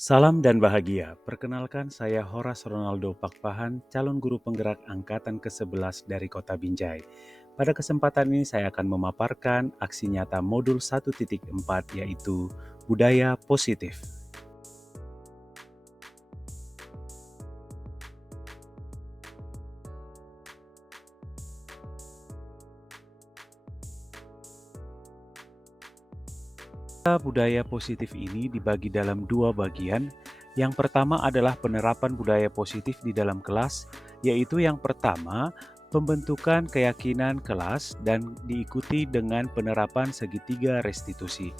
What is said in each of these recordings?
Salam dan bahagia. Perkenalkan saya Horas Ronaldo Pakpahan, calon guru penggerak angkatan ke-11 dari Kota Binjai. Pada kesempatan ini saya akan memaparkan aksi nyata modul 1.4 yaitu budaya positif. Budaya positif ini dibagi dalam dua bagian. Yang pertama adalah penerapan budaya positif di dalam kelas, yaitu yang pertama, pembentukan keyakinan kelas dan diikuti dengan penerapan segitiga restitusi.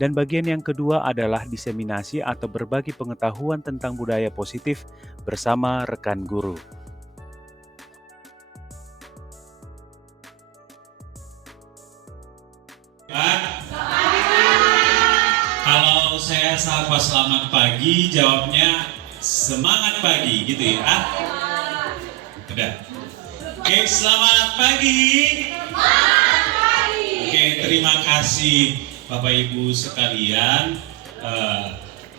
Dan bagian yang kedua adalah diseminasi atau berbagi pengetahuan tentang budaya positif bersama rekan guru. Kalau saya sapa selamat pagi, jawabnya semangat pagi, gitu ya? Udah. Oke, selamat pagi. Oke, terima kasih Bapak Ibu sekalian.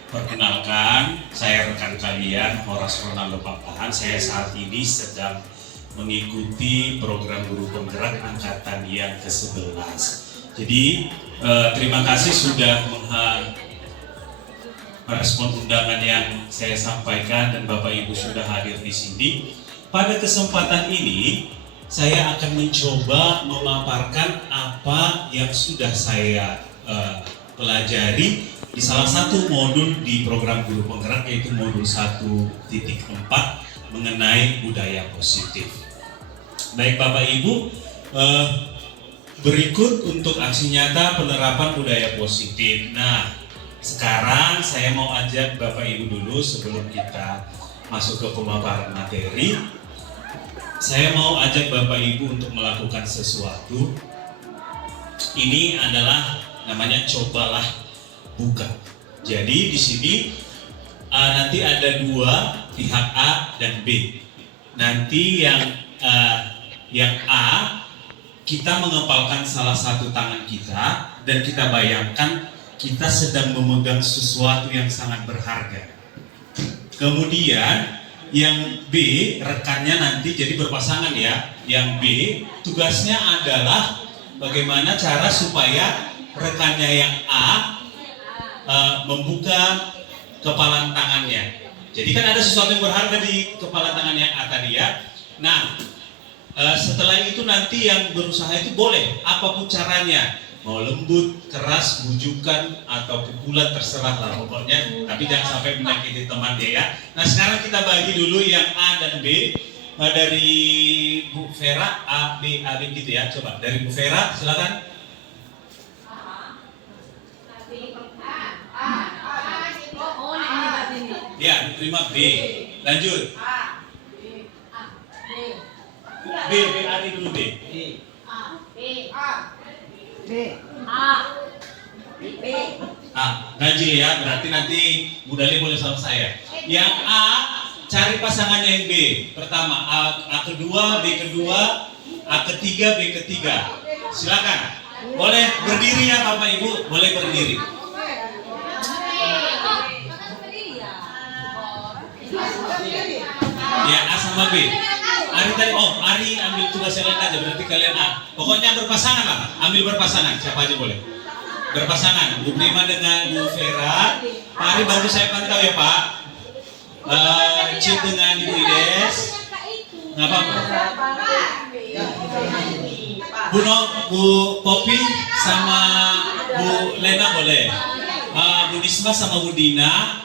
Perkenalkan, saya rekan kalian Horas Ronaldo Pakpahan. Saya saat ini sedang mengikuti program guru penggerak angkatan yang ke-11. Jadi terima kasih sudah merespon undangan yang saya sampaikan dan Bapak Ibu sudah hadir di sini. Pada kesempatan ini saya akan mencoba memaparkan apa yang sudah saya pelajari di salah satu modul di program guru penggerak, yaitu modul 1.4 mengenai budaya positif. Baik Bapak Ibu, berikut untuk aksi nyata penerapan budaya positif. Nah, sekarang saya mau ajak Bapak Ibu dulu sebelum kita masuk ke pemaparan materi. Saya mau ajak Bapak Ibu untuk melakukan sesuatu. Ini adalah namanya cobalah buka. Jadi di sini nanti ada dua, pihak A dan B. Nanti yang A, kita mengepalkan salah satu tangan kita dan kita bayangkan kita sedang memegang sesuatu yang sangat berharga. Kemudian yang B, rekannya nanti jadi berpasangan ya. Yang B, tugasnya adalah bagaimana cara supaya rekannya yang A membuka kepalan tangannya. Jadi kan ada sesuatu yang berharga di kepalan tangan yang A tadi ya. Nah, setelah itu nanti yang berusaha itu boleh apapun caranya, mau lembut, keras, bujukan atau pukulan terserah lah pokoknya, tapi jangan sampai menyakiti teman dia ya. Nah sekarang kita bagi dulu yang A dan B. Dari Bu Vera, A, B gitu ya. Coba dari Bu Vera, silakan. Ya, diterima B. Lanjut. B, Ari dulu B. Ganjil ya, berarti nanti Bu Dali boleh sama saya. Yang A, cari pasangannya yang B. Pertama, A kedua, B kedua, A ketiga, B ketiga. Silakan. Boleh berdiri ya Bapak Ibu, boleh berdiri. Ya, A sama B. Ari tadi, Ari ambil tugas yang lain aja, berarti kalian A. Pokoknya berpasangan lah, ambil berpasangan, siapa aja boleh. Berpasangan, Bu Prima dengan Bu Vera. Pak Ari bantu saya pantau ya Pak. Cip dengan Ibu Ides. Nggak apa-apa. Bu Popi sama Bu Lena boleh. Bu Nisma sama Bu Dina.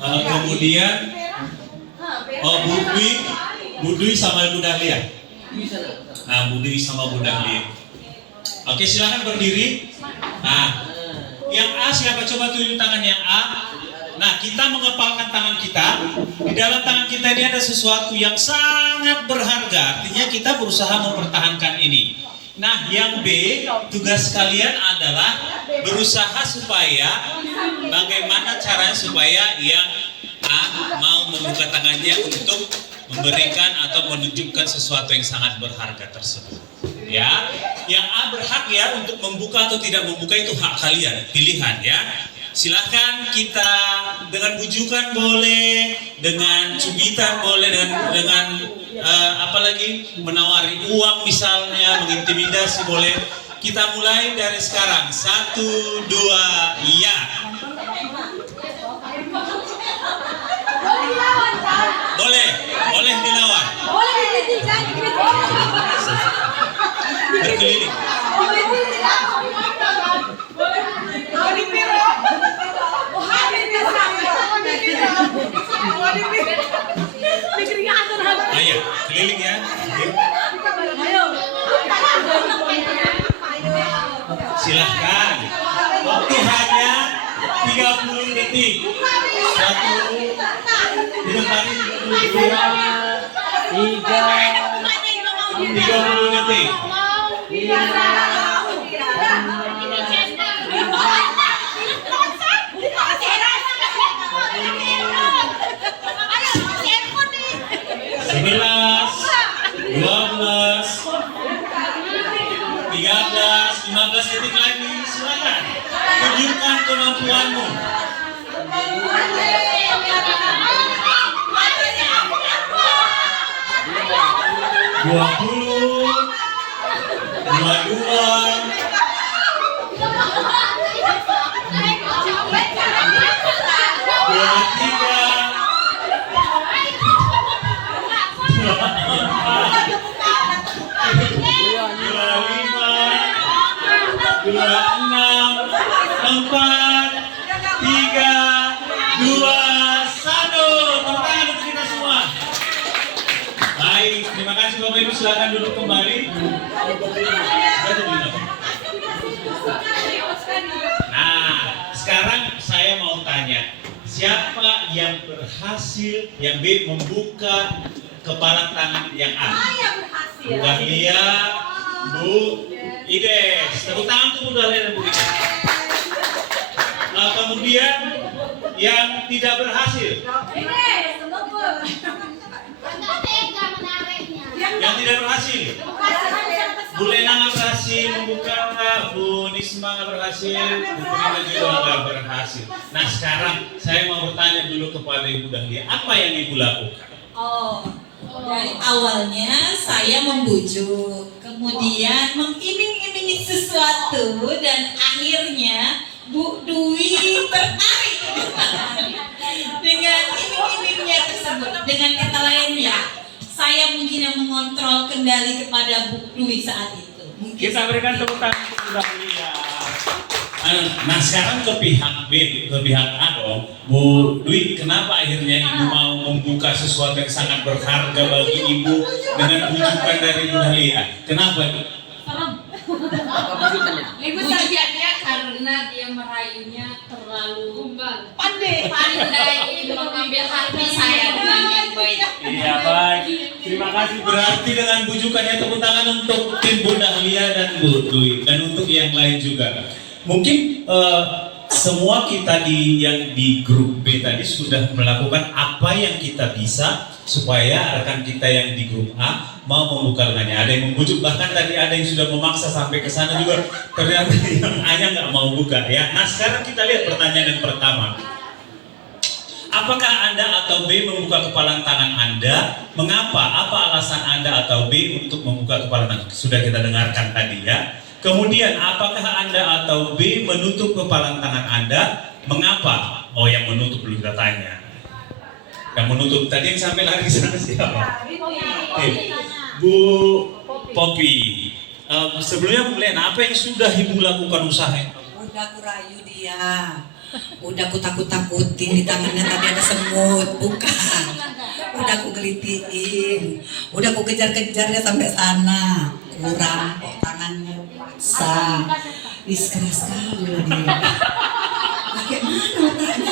Kemudian Bu Dwi sama Bu Dahlia. Nah, Bu Dwi sama Bu Dahlia. Oke, silakan berdiri. Nah, yang A siapa? Coba tunjuk tangan yang A. Nah, kita mengepalkan tangan kita. Di dalam tangan kita ini ada sesuatu yang sangat berharga. Artinya kita berusaha mempertahankan ini. Nah, yang B, tugas kalian adalah berusaha supaya bagaimana caranya supaya yang A mau membuka tangannya untuk memberikan atau menunjukkan sesuatu yang sangat berharga tersebut. Ya, yang A berhak ya untuk membuka atau tidak membuka, itu hak kalian, pilihan ya. Silahkan kita dengan bujukan boleh, dengan cubitan boleh, dengan apalagi menawari uang misalnya, mengintimidasi boleh. Kita mulai dari sekarang. 1, 2, ya. Boleh, boleh dilawan. Berkeliling. Ayo, keliling ya. Silahkan. Waktu hanya 30 detik. 1, 30 detik. Sebelas, 12, 13, 15 detik lagi. Silakan. Tunjukkan kemampuanmu. 20, 22, 26, 4, 3, 2, 1. Tepuk tangan untuk kita semua. Baik, terima kasih Bapak Ibu, silakan duduk kembali. Nah, sekarang saya mau tanya, siapa yang berhasil, yang B membuka kepala tangan yang A? Bu Dahlia, Bu Ides. Tepuk tangan untuk Bu Dahlia dan Bu Ides. Kemudian yang tidak berhasil. Yang tidak berhasil. Bu Lena nggak berhasil membuka, Bu Nisma nggak berhasil, Bu Prima juga nggak berhasil. Nah sekarang saya mau bertanya dulu kepada Ibu Dahlia, apa yang Ibu lakukan? Dari awalnya saya membujuk, kemudian mengiming-imingi sesuatu, dan akhirnya Bu Dwi tertarik dengan iming-imingnya tersebut. Dengan kata lainnya, saya mungkin yang mengontrol kendali kepada Bu Dwi saat itu. Kita berikan tepuk tangan untuk Bu Dahlia. Nah sekarang ke pihak B, ke pihak A dong. Bu Dwi, kenapa akhirnya Ibu mau membuka sesuatu yang sangat berharga bagi Ibu dengan bujukan dari Bu Dahlia? Kenapa Ibu? Ibu saja karena dia merayunya terlalu pandai mengambil hati saya dengan yang baik. Iya baik, terima kasih. Berarti dengan bujukannya, tepuk tangan untuk tim Bu Dahlia dan Bu Dwi, dan untuk yang lain juga. Mungkin semua kita yang di grup B tadi sudah melakukan apa yang kita bisa supaya rekan kita yang di grup A mau membuka lengannya. Ada yang membujuk, bahkan tadi ada yang sudah memaksa sampai ke sana juga. Ternyata yang A-nya nggak mau buka ya. Nah sekarang kita lihat pertanyaan yang pertama. Apakah Anda atau B membuka kepala tangan Anda? Mengapa? Apa alasan Anda atau B untuk membuka kepala tangan? Sudah kita dengarkan tadi ya. Kemudian, apakah Anda atau B menutup kepala tangan Anda? Mengapa? Oh, yang menutup belum kita tanya. Yang menutup tadi yang sampai lari sana siapa? Bu Popi. Sebelumnya Bu Lena, apa yang sudah Ibu lakukan usahanya? Udah aku rayu dia, udah aku takut-takutin, di tangannya tadi ada semut, bukan. Udah aku gelitiin, udah aku kejar-kejar dia sampai sana, kurang kok tangannya paksa. Keras sekali loh dia. Bagaimana otaknya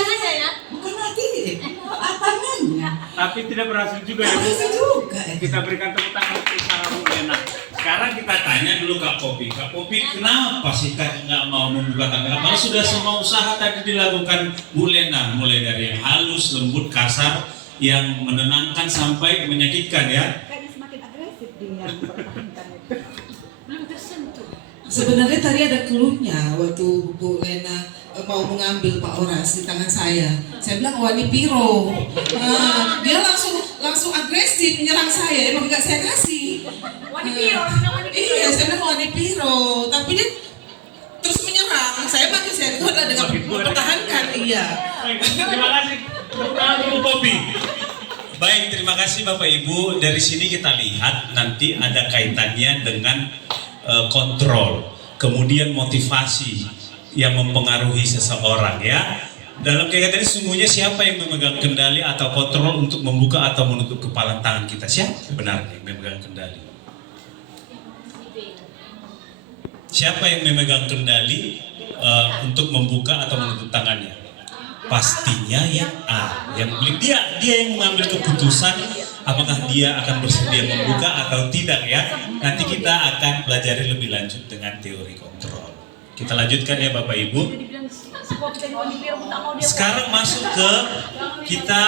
itu ya kan? Bukan hati, tangannya. Tapi tidak berhasil juga ya Bu. Berhasil juga. Kita berikan tepuk tangan untuk usaha Bu Lena. Sekarang kita tanya dulu Kak Popi. Kak Popi, kenapa sih Kak nggak mau membuka tangan? Kalau sudah semua usaha tadi dilakukan Bu Lena, mulai dari yang halus, lembut, kasar, yang menenangkan sampai menyakitkan ya. Kayaknya semakin agresif dia mempertahankan itu. Belum tersentuh. Sebenarnya tadi ada clue-nya waktu Bu Lena mau mengambil Pak Oras di tangan saya. Saya bilang wani piro. Dia langsung agresif menyerang saya. Emang nggak saya kasih. Wani piro, wani piro. Iya, saya bilang wani piro. Tapi dia terus menyerang. Saya pakai saya itu adalah dengan mempertahankan. Iya. Terima kasih. Bu Popi. Baik, terima kasih Bapak Ibu. Dari sini kita lihat nanti ada kaitannya dengan kontrol, kemudian motivasi yang mempengaruhi seseorang ya. Dalam kegiatan ini sungguhnya siapa yang memegang kendali atau kontrol untuk membuka atau menutup kepalan tangan kita? Siapa sebenarnya yang memegang kendali? Siapa yang memegang kendali untuk membuka atau menutup tangannya? Pastinya yang A, yang dia yang mengambil keputusan apakah dia akan bersedia membuka atau tidak ya. Nanti kita akan pelajari lebih lanjut dengan teori kontrol. Kita lanjutkan ya Bapak Ibu. Sekarang masuk ke kita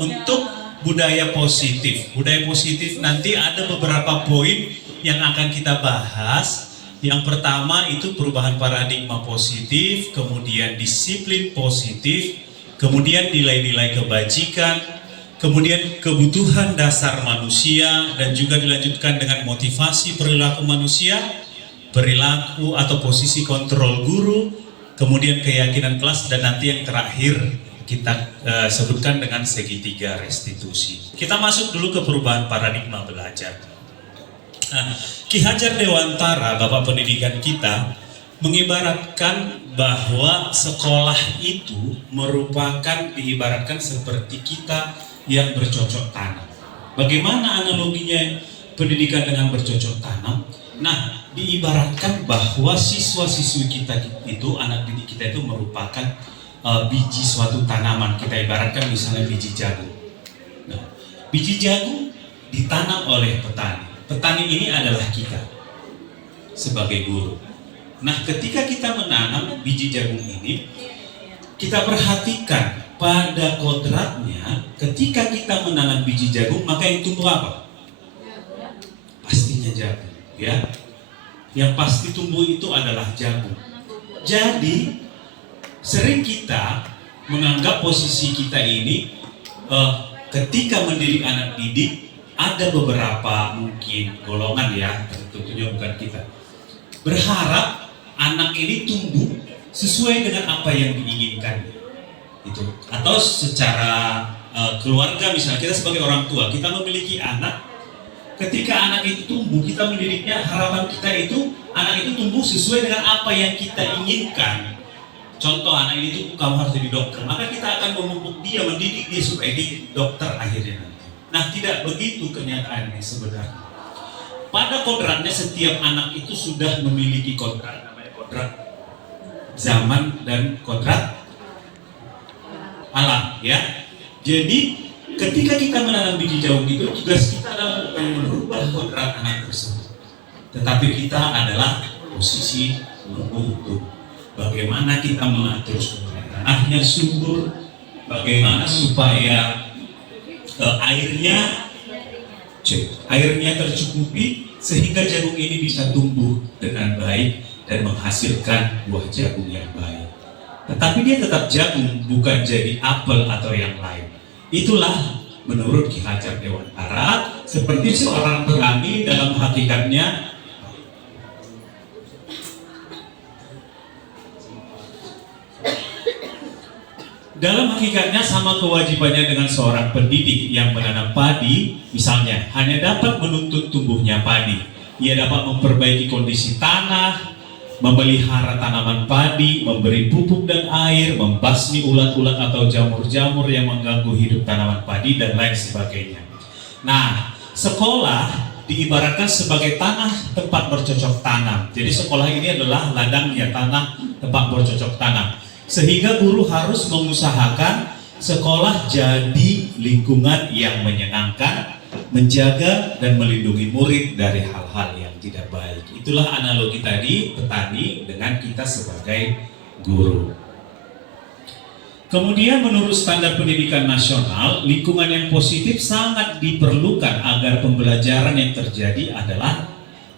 untuk budaya positif. Budaya positif nanti ada beberapa poin yang akan kita bahas. Yang pertama itu perubahan paradigma positif, kemudian disiplin positif, kemudian nilai-nilai kebajikan, kemudian kebutuhan dasar manusia, dan juga dilanjutkan dengan motivasi perilaku manusia, perilaku atau posisi kontrol guru, kemudian keyakinan kelas, dan nanti yang terakhir kita sebutkan dengan segitiga restitusi. Kita masuk dulu ke perubahan paradigma belajar. Nah, Ki Hajar Dewantara, Bapak Pendidikan kita, mengibaratkan bahwa sekolah itu merupakan diibaratkan seperti kita yang bercocok tanam. Bagaimana analoginya pendidikan dengan bercocok tanam? Nah, diibaratkan bahwa siswa-siswi kita itu, anak didik kita itu merupakan biji suatu tanaman. Kita ibaratkan misalnya biji jagung. Nah, biji jagung ditanam oleh petani. Petani ini adalah kita sebagai guru. Nah, ketika kita menanam biji jagung ini, kita perhatikan pada kodratnya, ketika kita menanam biji jagung, maka yang tumbuh apa? Pastinya jagung, ya. Yang pasti tumbuh itu adalah jagung. Jadi, sering kita menganggap posisi kita ini ketika mendidik anak didik, ada beberapa mungkin golongan ya, tentunya bukan kita, berharap anak ini tumbuh sesuai dengan apa yang diinginkan itu. Atau secara keluarga, misalnya kita sebagai orang tua, kita memiliki anak, ketika anak itu tumbuh, kita mendidiknya, harapan kita itu anak itu tumbuh sesuai dengan apa yang kita inginkan. Contoh, anak ini tuh kamu harus jadi dokter, maka kita akan memupuk dia, mendidik dia supaya dia dokter akhirnya. Nah, tidak begitu kenyataannya sebenarnya. Pada kodratnya setiap anak itu sudah memiliki kodrat, namanya kodrat zaman dan kodrat alam, ya. Jadi ketika kita menanam biji jagung itu, tugas kita adalah merubah kodrat anak tersebut. Tetapi kita adalah posisi untuk bagaimana kita mengatur tanahnya subur, bagaimana supaya airnya tercukupi sehingga jagung ini bisa tumbuh dengan baik dan menghasilkan buah jagung yang baik. Tetapi dia tetap jagung, bukan jadi apel atau yang lain. Itulah menurut Ki Hajar Dewantara seperti seorang petani dalam hakikatnya sama kewajibannya dengan seorang pendidik yang menanam padi, misalnya hanya dapat menuntut tumbuhnya padi. Ia dapat memperbaiki kondisi tanah, memelihara tanaman padi, memberi pupuk dan air, membasmi ulat-ulat atau jamur-jamur yang mengganggu hidup tanaman padi, dan lain sebagainya. Nah, sekolah diibaratkan sebagai tanah tempat bercocok tanam. Jadi sekolah ini adalah ladangnya tanah tempat bercocok tanam. Sehingga guru harus mengusahakan sekolah jadi lingkungan yang menyenangkan, menjaga dan melindungi murid dari hal-hal yang tidak baik. Itulah analogi tadi petani dengan kita sebagai guru. Kemudian menurut standar pendidikan nasional, lingkungan yang positif sangat diperlukan agar pembelajaran yang terjadi adalah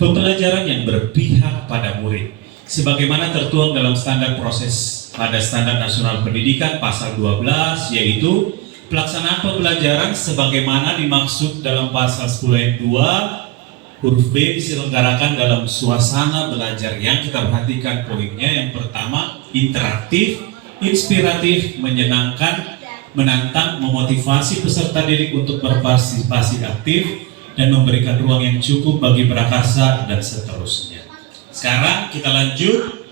pembelajaran yang berpihak pada murid, sebagaimana tertuang dalam standar proses pada Standar Nasional Pendidikan pasal 12, yaitu pelaksanaan pembelajaran sebagaimana dimaksud dalam pasal 10 ayat 2 huruf B diselenggarakan dalam suasana belajar yang kita perhatikan poinnya. Yang pertama, interaktif, inspiratif, menyenangkan, menantang, memotivasi peserta didik untuk berpartisipasi aktif, dan memberikan ruang yang cukup bagi prakarsa, dan seterusnya. Sekarang kita lanjut.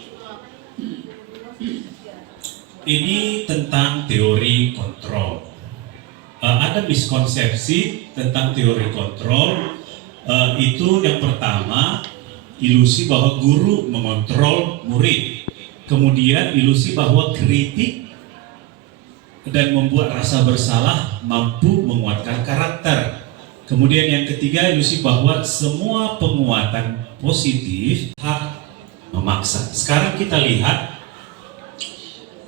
Ini tentang teori kontrol. Ada miskonsepsi tentang teori kontrol. Itu yang pertama, ilusi bahwa guru mengontrol murid. Kemudian ilusi bahwa kritik dan membuat rasa bersalah mampu menguatkan karakter. Kemudian yang ketiga, ilusi bahwa semua penguatan positif hak memaksa. Sekarang kita lihat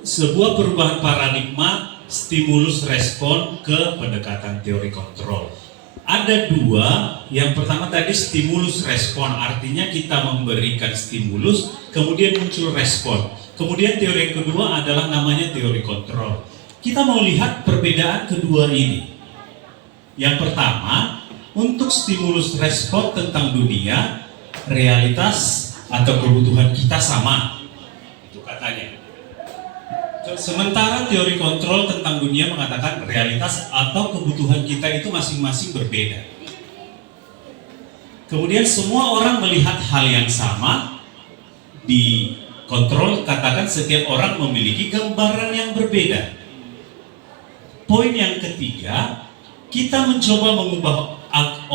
sebuah perubahan paradigma stimulus respon ke pendekatan teori kontrol. Ada dua. Yang pertama tadi stimulus respon, artinya kita memberikan stimulus kemudian muncul respon. Kemudian teori yang kedua adalah namanya teori kontrol. Kita mau lihat perbedaan kedua ini. Yang pertama, untuk stimulus respon tentang dunia, realitas atau kebutuhan kita sama, itu katanya. Sementara teori kontrol tentang dunia mengatakan realitas atau kebutuhan kita itu masing-masing berbeda. Kemudian semua orang melihat hal yang sama. Di kontrol katakan setiap orang memiliki gambaran yang berbeda. Poin yang ketiga, kita mencoba mengubah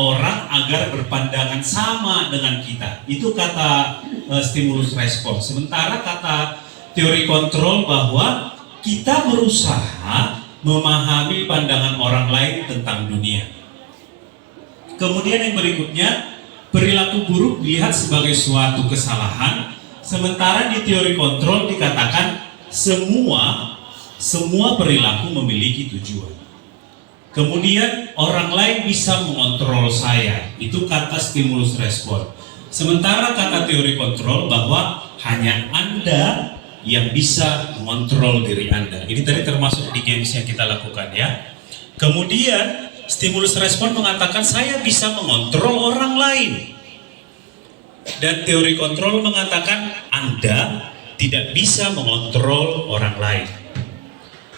orang agar berpandangan sama dengan kita. Itu kata stimulus respon. Sementara kata teori kontrol bahwa kita berusaha memahami pandangan orang lain tentang dunia. Kemudian yang berikutnya, perilaku buruk dilihat sebagai suatu kesalahan, sementara di teori kontrol dikatakan semua perilaku memiliki tujuan. Kemudian orang lain bisa mengontrol saya, itu kata stimulus respon. Sementara kata teori kontrol bahwa hanya Anda yang bisa mengontrol diri Anda. Ini tadi termasuk di games yang kita lakukan ya. Kemudian stimulus respon mengatakan saya bisa mengontrol orang lain. Dan teori kontrol mengatakan Anda tidak bisa mengontrol orang lain.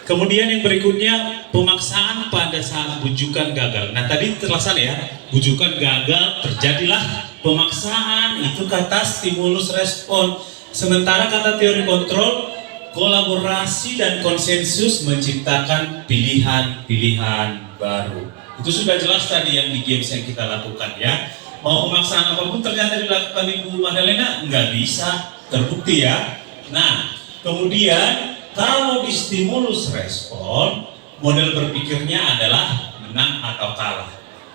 Kemudian yang berikutnya, pemaksaan pada saat bujukan gagal. Nah tadi terlaksana ya, bujukan gagal, terjadilah pemaksaan, itu kata stimulus respon. Sementara kata teori kontrol, kolaborasi dan konsensus menciptakan pilihan-pilihan baru. Itu sudah jelas tadi yang di games yang kita lakukan ya. Mau pemaksaan apapun ternyata dilakukan Ibu Madalena, nggak bisa terbukti ya. Nah, kemudian kalau di stimulus respon, model berpikirnya adalah menang atau kalah.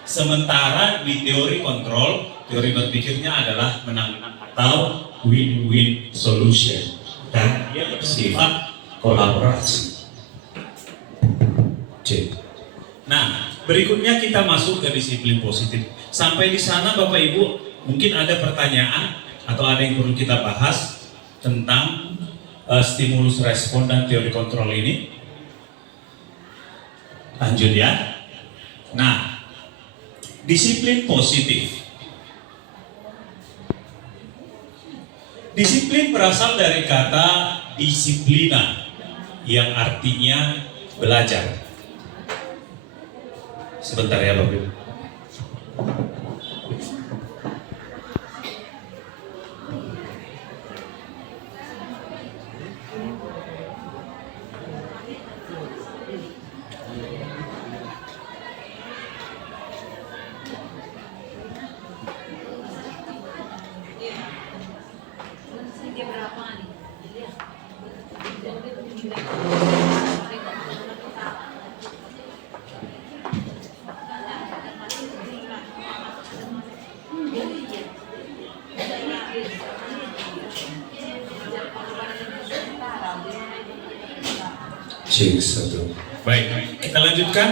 Sementara di teori kontrol, teori berpikirnya adalah menang-menang atau win-win solution, dan dia bersifat kolaborasi. C. Nah, berikutnya kita masuk ke disiplin positif. Sampai di sana Bapak Ibu mungkin ada pertanyaan atau ada yang perlu kita bahas tentang stimulus respon dan teori kontrol ini. Lanjut ya. Nah, disiplin positif. Disiplin berasal dari kata disiplina yang artinya belajar. Sebentar ya Bapak Ibu. Baik, kita lanjutkan.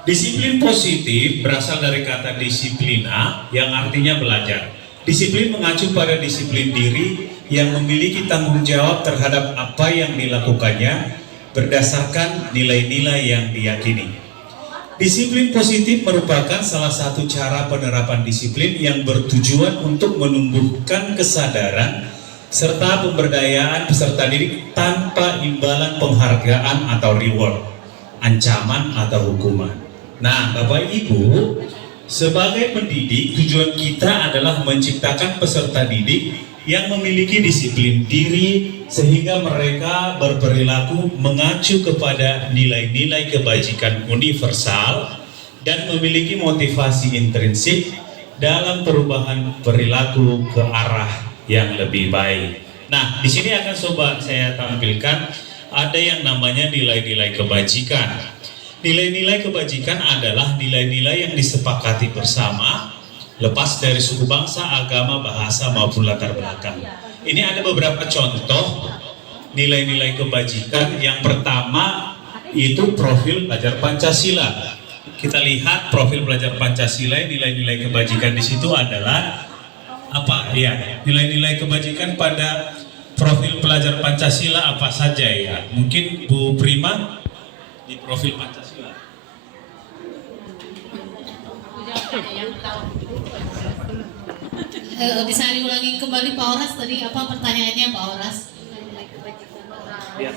Disiplin positif berasal dari kata disiplina yang artinya belajar. Disiplin mengacu pada disiplin diri yang memiliki tanggung jawab terhadap apa yang dilakukannya berdasarkan nilai-nilai yang diyakini. Disiplin positif merupakan salah satu cara penerapan disiplin yang bertujuan untuk menumbuhkan kesadaran serta pemberdayaan peserta didik tanpa imbalan penghargaan atau reward, ancaman atau hukuman. Nah, Bapak Ibu, sebagai pendidik, tujuan kita adalah menciptakan peserta didik yang memiliki disiplin diri sehingga mereka berperilaku mengacu kepada nilai-nilai kebajikan universal dan memiliki motivasi intrinsik dalam perubahan perilaku ke arah yang lebih baik. Nah, di sini akan coba saya tampilkan ada yang namanya nilai-nilai kebajikan. Nilai-nilai kebajikan adalah nilai-nilai yang disepakati bersama, lepas dari suku bangsa, agama, bahasa, maupun latar belakang. Ini ada beberapa contoh nilai-nilai kebajikan. Yang pertama itu profil pelajar Pancasila. Kita lihat profil pelajar Pancasila, nilai-nilai kebajikan di situ adalah apa? Ya, nilai-nilai kebajikan pada profil pelajar Pancasila apa saja ya? Mungkin Bu Prima di profil Pancasila. Bisa diulangi kembali Pak Oras tadi apa pertanyaannya Pak Oras? Ya.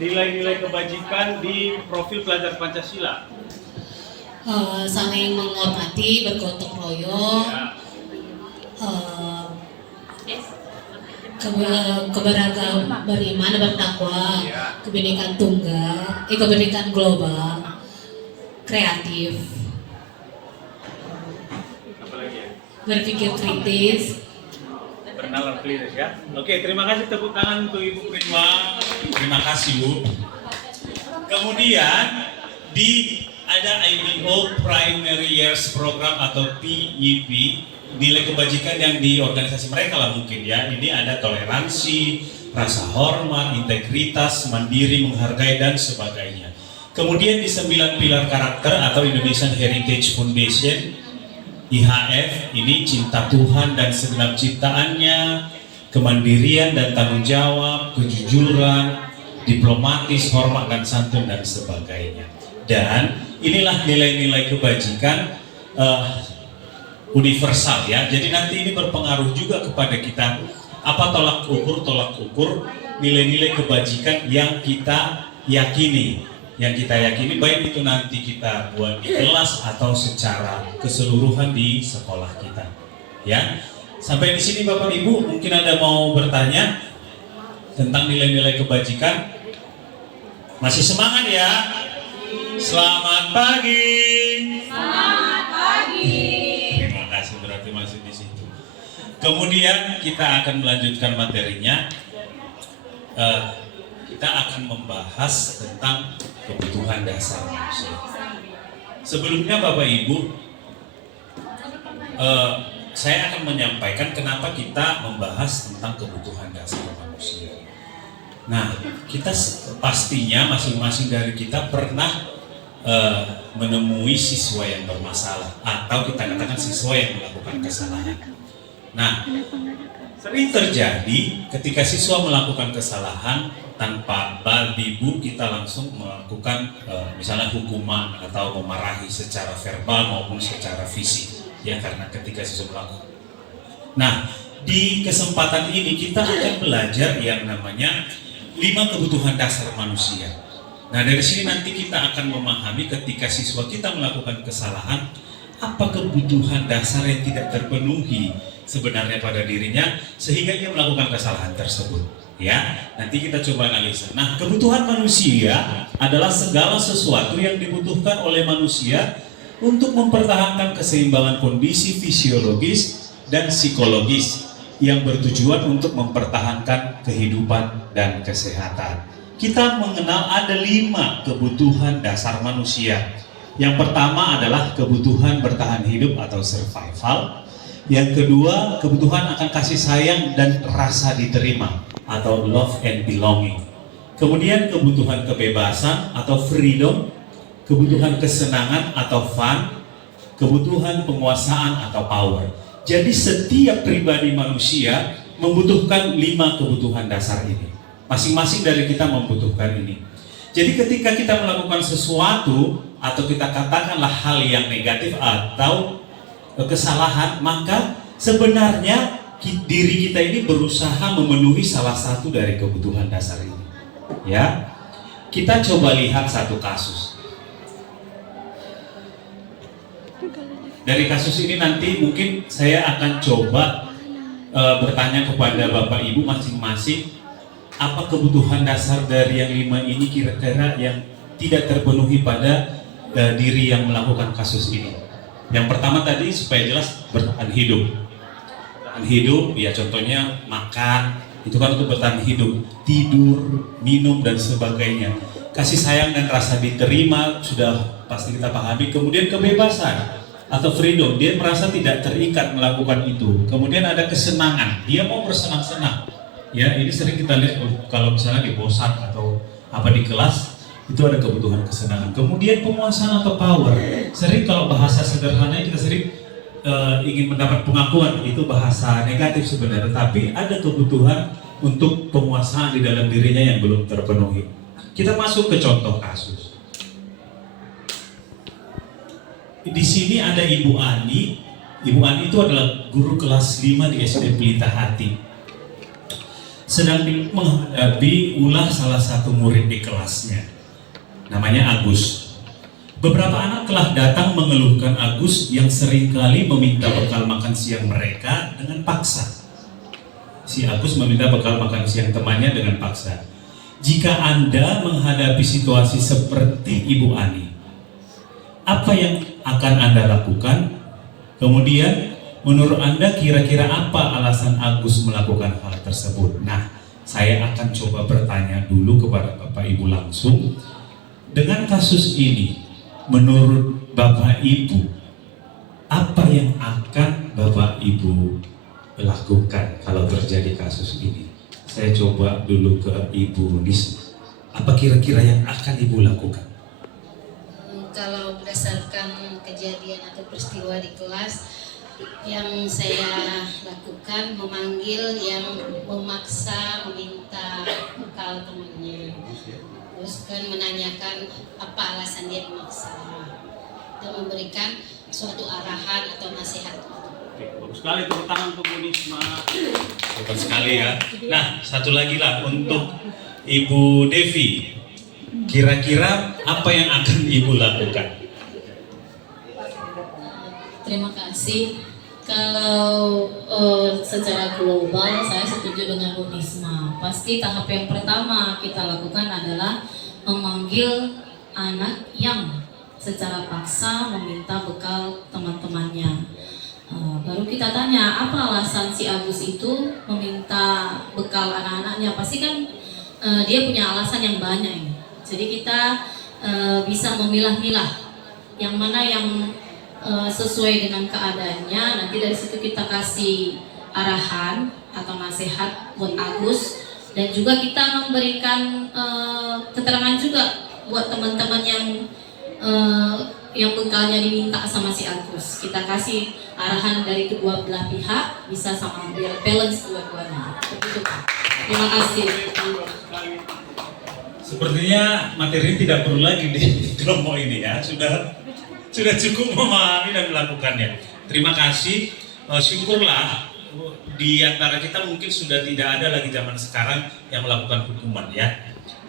Nilai-nilai kebajikan di profil pelajar Pancasila. Saling menghormati, bergotong royong, keberagaman beriman, bertakwa, kebinekaan tunggal, kebinekaan global, kreatif, Apalagi ya? berpikir kritis. Bernalar klinis ya. Oke, terima kasih tepuk tangan untuk Ibu Prima. Terima kasih Bu. Kemudian ada IBO Primary Years Program atau PYP, nilai kebajikan yang di organisasi mereka lah mungkin ya. Ini ada toleransi, rasa hormat, integritas, mandiri, menghargai dan sebagainya. Kemudian di 9 pilar karakter atau Indonesian Heritage Foundation IHF, ini cinta Tuhan dan segenap ciptaannya, kemandirian dan tanggung jawab, kejujuran, diplomatis, hormat dan santun dan sebagainya. Dan inilah nilai-nilai kebajikan universal ya. Jadi nanti ini berpengaruh juga kepada kita apa tolak ukur nilai-nilai kebajikan yang kita yakini. Yang kita yakini baik itu nanti kita buat di kelas atau secara keseluruhan di sekolah kita. Ya. Sampai di sini Bapak Ibu mungkin ada mau bertanya tentang nilai-nilai kebajikan. Masih semangat ya? Selamat pagi. Selamat pagi. Terima kasih, berarti masih di situ. Kemudian kita akan melanjutkan materinya. Kita akan membahas tentang kebutuhan dasar manusia. Sebelumnya Bapak Ibu, saya akan menyampaikan kenapa kita membahas tentang kebutuhan dasar manusia. Nah, kita pastinya masing-masing dari kita pernah menemui siswa yang bermasalah atau kita katakan siswa yang melakukan kesalahan. Nah, sering terjadi ketika siswa melakukan kesalahan tanpa bibu kita langsung melakukan misalnya hukuman atau memarahi secara verbal maupun secara fisik ya karena ketika siswa melakukan. Nah, di kesempatan ini kita akan belajar yang namanya 5 kebutuhan dasar manusia. Nah, dari sini nanti kita akan memahami ketika siswa kita melakukan kesalahan apa kebutuhan dasar yang tidak terpenuhi sebenarnya pada dirinya sehingga ia melakukan kesalahan tersebut. Ya, nanti kita coba analisa. Nah, kebutuhan manusia adalah segala sesuatu yang dibutuhkan oleh manusia untuk mempertahankan keseimbangan kondisi fisiologis dan psikologis yang bertujuan untuk mempertahankan kehidupan dan kesehatan. Kita mengenal ada 5 kebutuhan dasar manusia. Yang pertama adalah kebutuhan bertahan hidup atau survival. Yang kedua, kebutuhan akan kasih sayang dan rasa diterima atau love and belonging. Kemudian kebutuhan kebebasan atau freedom. kebutuhan kesenangan atau fun, kebutuhan penguasaan atau power. Jadi setiap pribadi manusia membutuhkan 5 kebutuhan dasar ini. Masing-masing dari kita membutuhkan ini. Jadi ketika kita melakukan sesuatu atau kita katakanlah hal yang negatif atau kesalahan, maka sebenarnya diri kita ini berusaha memenuhi salah satu dari kebutuhan dasar ini. Ya, kita coba lihat satu kasus. Dari kasus ini nanti mungkin saya akan coba bertanya kepada Bapak Ibu masing-masing, apa kebutuhan dasar dari yang 5 ini kira-kira yang tidak terpenuhi pada diri yang melakukan kasus ini. Yang pertama tadi supaya jelas bertahan hidup. Bertahan hidup ya contohnya makan, itu kan untuk bertahan hidup. Tidur, minum dan sebagainya. Kasih sayang dan rasa diterima sudah pasti kita pahami. Kemudian kebebasan atau freedom, dia merasa tidak terikat melakukan itu. Kemudian ada kesenangan, dia mau bersenang-senang. Ya, ini sering kita lihat kalau misalnya di bosan atau apa di kelas, itu ada kebutuhan kesenangan. Kemudian penguasaan atau power. Sering kalau bahasa sederhana kita sering ingin mendapat pengakuan, itu bahasa negatif sebenarnya. Tapi ada kebutuhan untuk penguasaan di dalam dirinya yang belum terpenuhi. Kita masuk ke contoh kasus. Di sini ada Ibu Ani. Ibu Ani itu adalah guru kelas 5 di SD Pelita Hati. Sedang menghadapi ulah salah satu murid di kelasnya, namanya Agus. Beberapa anak telah datang mengeluhkan Agus yang seringkali meminta bekal makan siang mereka dengan paksa. Si Agus meminta bekal makan siang temannya dengan paksa. Jika Anda menghadapi situasi seperti Ibu Ani, apa yang akan Anda lakukan? Kemudian, menurut Anda kira-kira apa alasan Agus melakukan hal tersebut? Nah, saya akan coba bertanya dulu kepada Bapak Ibu langsung. Dengan kasus ini, menurut Bapak Ibu, apa yang akan Bapak Ibu lakukan kalau terjadi kasus ini? Saya coba dulu ke Ibu Nis. Apa kira-kira yang akan Ibu lakukan? Kalau berdasarkan kejadian atau peristiwa di kelas, yang saya lakukan memanggil yang memaksa meminta bekal temannya, terus kan menanyakan apa alasan dia memaksa dan memberikan suatu arahan atau nasihat. Oke, bagus sekali tepuk tangan untuk Bu Nisma. Bagus sekali ya. Nah, satu lagi lah untuk Ibu Devi. Kira-kira apa yang akan Ibu lakukan? Terima kasih. Kalau secara global saya setuju dengan Bu Nisma. Pasti tahap yang pertama kita lakukan adalah memanggil anak yang secara paksa meminta bekal teman-temannya. Baru kita tanya apa alasan si Agus itu meminta bekal anak-anaknya. Pasti kan dia punya alasan yang banyak. Jadi kita bisa memilah-milah yang mana yang sesuai dengan keadaannya. Nanti dari situ kita kasih arahan atau nasihat buat Agus, dan juga kita memberikan keterangan juga buat teman-teman yang bekalnya diminta sama si Agus. Kita kasih arahan dari kedua belah pihak, bisa sama biar balance dua-duanya. Begitu Pak. Terima kasih. Sepertinya materi tidak perlu lagi di kelompok ini ya, sudah cukup memahami dan melakukannya. Terima kasih. Syukurlah di antara kita mungkin sudah tidak ada lagi zaman sekarang yang melakukan hukuman ya.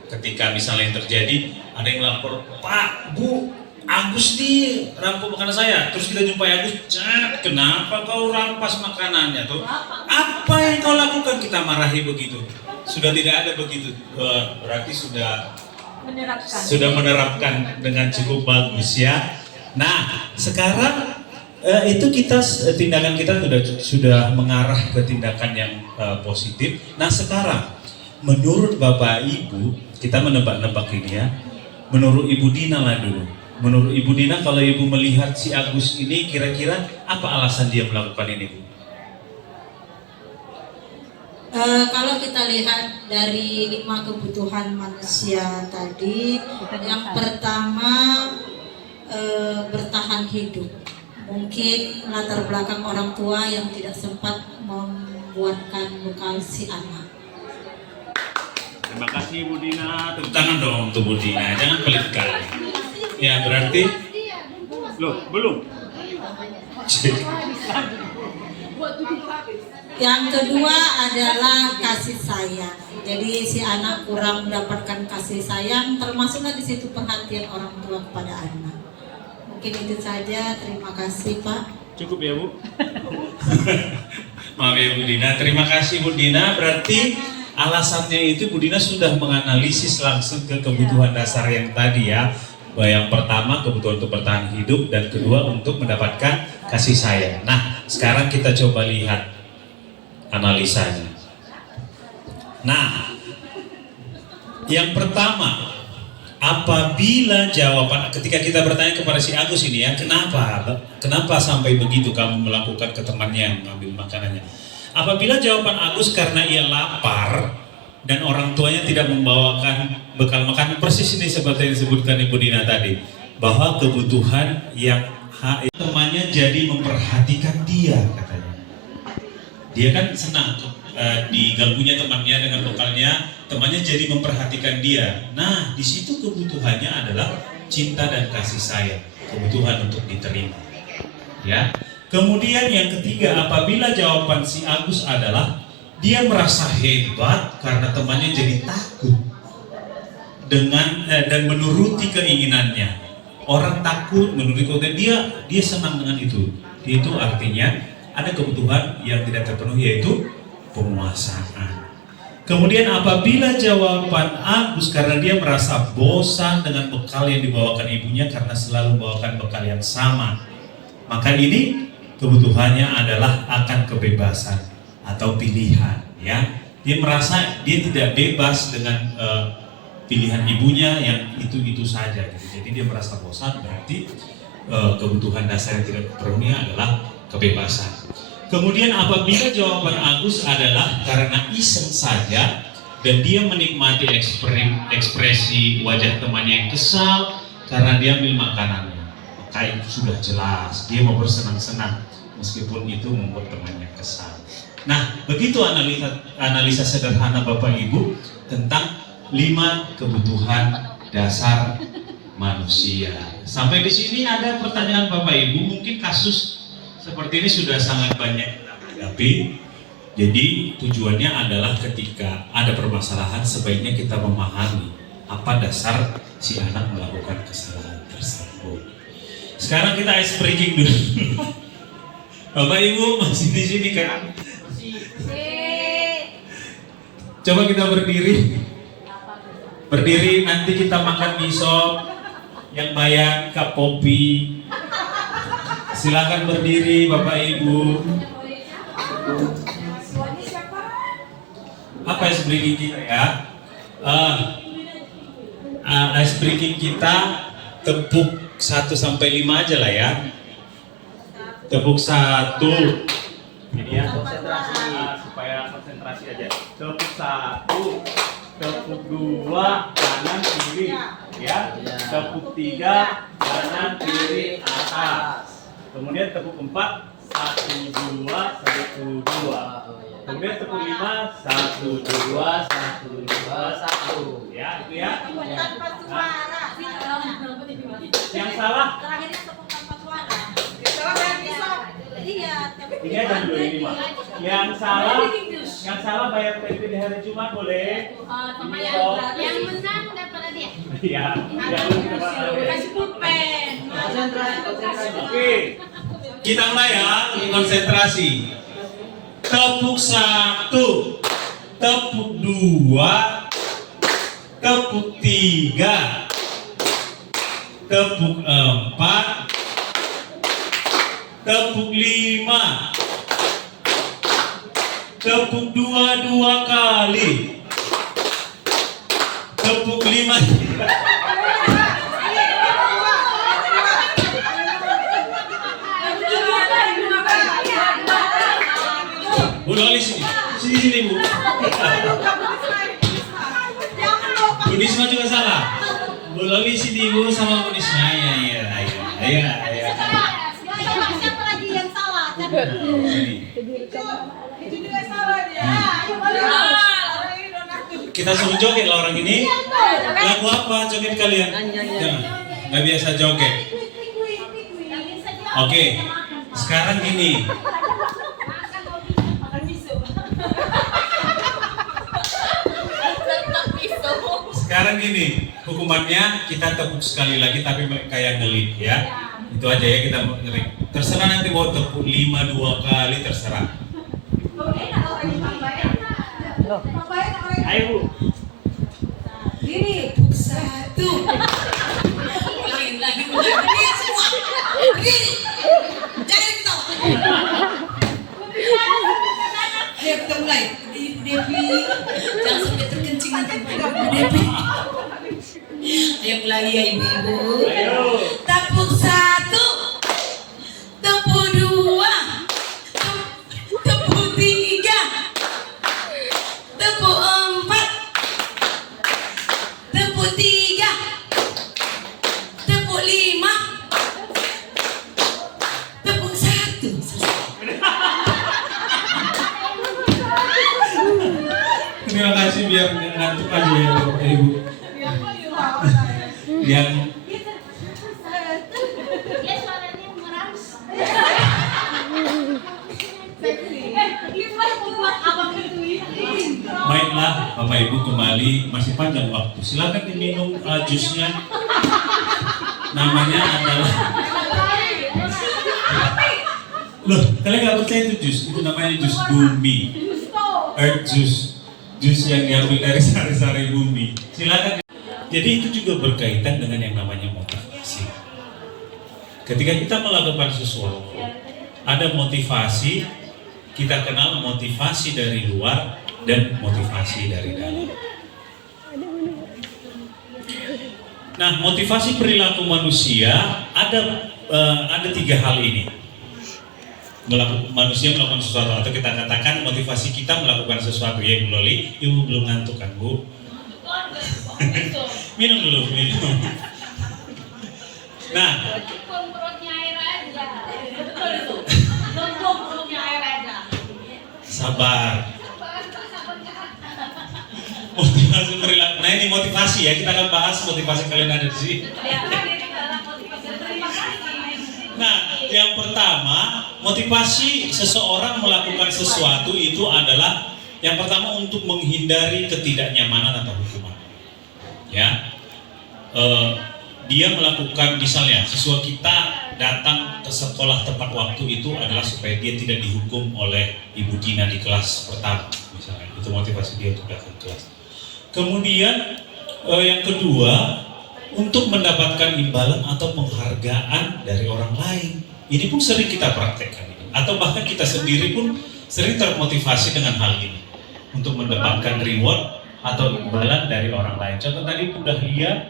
Ketika misalnya yang terjadi ada yang lapor, Pak, Bu, Agus nih rampok makanan saya. Terus kita jumpai Agus, Cak, kenapa kau rampas makanannya tuh? Apa yang kau lakukan? Kita marahi begitu. Sudah tidak ada begitu. Berarti sudah menerapkan dengan cukup bagus ya. Nah, sekarang itu tindakan kita sudah mengarah ke tindakan yang positif. Nah, sekarang menurut Bapak Ibu, kita menebak-nebak ini ya. Menurut Ibu Dina lah dulu. Menurut Ibu Dina, kalau Ibu melihat si Agus ini, kira-kira apa alasan dia melakukan ini, Bu? Kalau kita lihat dari 5 kebutuhan manusia tadi, yang pertama bertahan hidup. Mungkin latar belakang orang tua yang tidak sempat membuatkan bekal si anak. Terima kasih Bu Dina. Tepuk tangan dong untuk Bu Dina. Jangan pelit sekali. Ya berarti loh belum. Yang kedua adalah kasih sayang. Jadi si anak kurang mendapatkan kasih sayang, termasuklah di situ perhatian orang tua kepada anak. Mungkin itu saja. Terima kasih Pak. Cukup ya Bu. Maaf ya Bu Dina. Terima kasih Bu Dina. Berarti alasannya itu Bu Dina sudah menganalisis langsung ke kebutuhan dasar yang tadi ya. Yang pertama kebutuhan untuk bertahan hidup dan kedua untuk mendapatkan kasih sayang. Nah sekarang kita coba lihat analisanya. Nah yang pertama, apabila jawaban ketika kita bertanya kepada si Agus ini ya, kenapa sampai begitu kamu melakukan ke temannya mengambil makanannya? Apabila jawaban Agus karena ia lapar dan orang tuanya tidak membawakan bekal makanan, persis ini seperti yang disebutkan Ibu Dina tadi, bahwa kebutuhan yang temannya jadi memperhatikan dia katanya. Dia kan senang diganggunya temannya dengan bekalnya, temannya jadi memperhatikan dia. Nah, di situ kebutuhannya adalah cinta dan kasih sayang, kebutuhan untuk diterima. Ya. Kemudian yang ketiga, apabila jawaban si Agus adalah dia merasa hebat karena temannya jadi takut dengan dan menuruti keinginannya. Orang takut menuruti keinginan dia senang dengan itu. Itu artinya ada kebutuhan yang tidak terpenuhi, yaitu penguasaan. Kemudian apabila jawaban Agus karena dia merasa bosan dengan bekal yang dibawakan ibunya karena selalu membawakan bekal yang sama, maka ini kebutuhannya adalah akan kebebasan atau pilihan, ya. Dia merasa dia tidak bebas dengan pilihan ibunya yang itu saja gitu. Jadi dia merasa bosan, berarti kebutuhan dasar yang tidak terpenuhi adalah kebebasan. Kemudian apabila jawaban Agus adalah karena iseng saja dan dia menikmati ekspresi wajah temannya yang kesal karena dia ambil makanannya, maka itu sudah jelas dia mau bersenang-senang meskipun itu membuat temannya kesal. Nah, begitu analisa sederhana Bapak Ibu tentang 5 kebutuhan dasar manusia. Sampai di sini ada pertanyaan Bapak Ibu, mungkin kasus seperti ini sudah sangat banyak kita hadapi. Jadi tujuannya adalah ketika ada permasalahan sebaiknya kita memahami apa dasar si anak melakukan kesalahan tersebut. Sekarang kita ice breaking dulu. Bapak Ibu masih di sini kan? Coba kita berdiri. Berdiri, nanti kita makan mie sop yang bayar Kak Popi. Silakan berdiri Bapak Ibu. Apa ice breaking kita ya? Ice breaking kita tepuk 1 sampai 5 aja lah ya. Tepuk 1. Ini ya konsentrasi supaya konsentrasi aja. Tepuk 1, tepuk 2 kanan kiri ya. Tepuk 3 kanan kiri atas. Kemudian tepuk 4 1 2 1 2. Kemudian tepuk 5 1 2 1 2 1. Ya, itu ya. Tanpa suara. Yang salah? Terakhirnya tepuk tanpa suara. Ini aja dulu ini Pak. Yang salah bayar PDP di hari Jumat boleh? Sama yang menang dapat hadiah. Iya. Kasih pulpen. Oke. Kita mulai ya, konsentrasi. Tepuk 1, tepuk 2, tepuk 3, tepuk 4, tepuk 5, tepuk 2 kali, tepuk 5. Bu Loli sini Bu. Bu Nisma juga salah. Bu Loli sini Bu sama Bu Nisma ya. Iya. Siapa lagi yang salah? Kita suruh joget lah orang ini. Lagu apa joget kalian? Jangan, nggak biasa joget. Oke, sekarang gini. Sekarang gini, hukumannya kita tepuk sekali lagi tapi kayak ngelit ya. Itu aja ya, kita mau ngelit. Terserah nanti mau tepuk 5 2 kali terserah. Ayo Bu. Ini tepuk 1. Lagi berdiri semua. Berdiri. Jangan ketawa. Ayo kita mulai. Ibu Devi, jangan sampai terkencing nanti pada Ibu Devi. Ayo mulai ya ibu-ibu. Tepuk 1, tepuk 2, tepuk 3, tepuk 4, tepuk 3, tepuk 5, tepuk 1. Terima kasih, biar ngantuk aja ya Bapak Ibu. Yang Dia suaranya meras. baiklah Bapak Ibu, kembali masih panjang waktu. Silakan diminum jusnya. Namanya adalah loh, kalian nggak percaya itu jus? Itu namanya jus bumi, earth juice, jus yang diambil dari sari-sari bumi. Silakan. Jadi itu juga berkaitan dengan yang namanya motivasi. Ketika kita melakukan sesuatu, ada motivasi, kita kenal motivasi dari luar dan motivasi dari dalam. Nah, motivasi perilaku manusia ada 3 hal ini. Manusia melakukan sesuatu, atau kita katakan motivasi kita melakukan sesuatu. Ya Ibu Loli, Ibu belum ngantuk kan Bu? Minum dulu, minum. Nah, sabar. Motivasi perilaku. Nah ini motivasi ya, kita akan bahas motivasi kalian ada di sini. Nah, yang pertama, motivasi seseorang melakukan sesuatu itu adalah yang pertama untuk menghindari ketidaknyamanan atau hukuman. Ya, dia melakukan misalnya siswa kita datang ke sekolah tepat waktu itu adalah supaya dia tidak dihukum oleh Ibu Dina di kelas pertama, misalnya itu motivasi dia untuk datang ke kelas. Kemudian yang kedua, untuk mendapatkan imbalan atau penghargaan dari orang lain. Ini pun sering kita praktekkan, atau bahkan kita sendiri pun sering termotivasi dengan hal ini untuk mendapatkan reward atau imbalan dari orang lain. Contoh tadi Bu Dahlia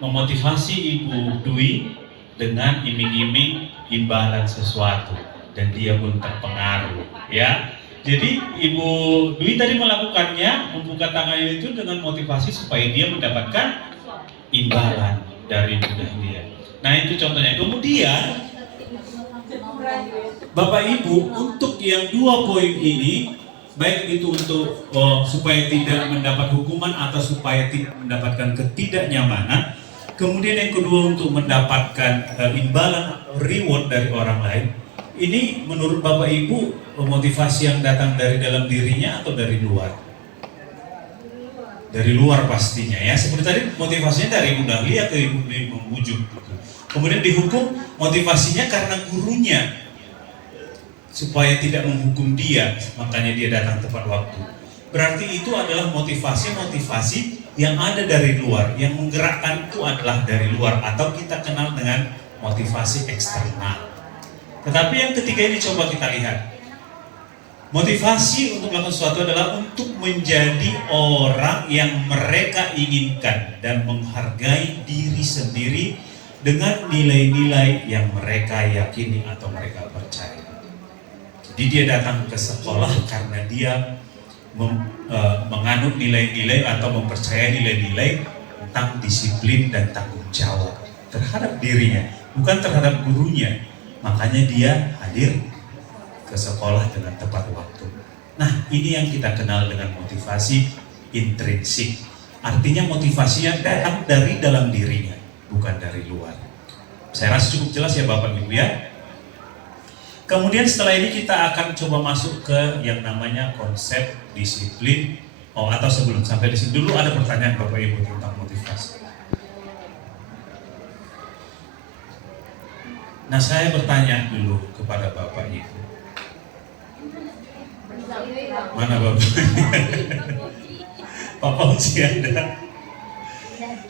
memotivasi Ibu Dwi dengan iming-iming imbalan sesuatu dan dia pun terpengaruh, ya. Jadi Ibu Dwi tadi melakukannya, membuka tangannya itu dengan motivasi supaya dia mendapatkan imbalan dari Bu Dahlia. Nah itu contohnya. Kemudian Bapak Ibu, untuk yang 2 poin ini, baik itu untuk supaya tidak mendapat hukuman atau supaya tidak mendapatkan ketidaknyamanan. Kemudian yang kedua untuk mendapatkan imbalan atau reward dari orang lain. Ini menurut Bapak Ibu motivasi yang datang dari dalam dirinya atau dari luar? Dari luar pastinya ya. Seperti tadi motivasinya dari Ibu Dahlia ke Ibu Dwi membujuk. Kemudian dihukum motivasinya karena gurunya supaya tidak menghukum dia, makanya dia datang tepat waktu. Berarti itu adalah motivasi-motivasi yang ada dari luar, yang menggerakkan itu adalah dari luar, atau kita kenal dengan motivasi eksternal. Tetapi yang ketiga ini coba kita lihat. Motivasi untuk melakukan sesuatu adalah untuk menjadi orang yang mereka inginkan dan menghargai diri sendiri dengan nilai-nilai yang mereka yakini atau mereka percaya. Jadi dia datang ke sekolah karena dia menganut nilai-nilai atau mempercayai nilai-nilai tentang disiplin dan tanggung jawab terhadap dirinya. bukan terhadap gurunya. Makanya dia hadir ke sekolah dengan tepat waktu. Nah, ini yang kita kenal dengan motivasi intrinsik. Artinya motivasi yang datang dari dalam dirinya, bukan dari luar. Saya rasa cukup jelas ya Bapak Ibu ya. Kemudian setelah ini kita akan coba masuk ke yang namanya konsep disiplin. Atau sebelum sampai di sini dulu ada pertanyaan Bapak Ibu tentang motivasi. Nah, saya bertanya dulu kepada Bapak Ibu. Mana Bapak? Pak Fauzi ada.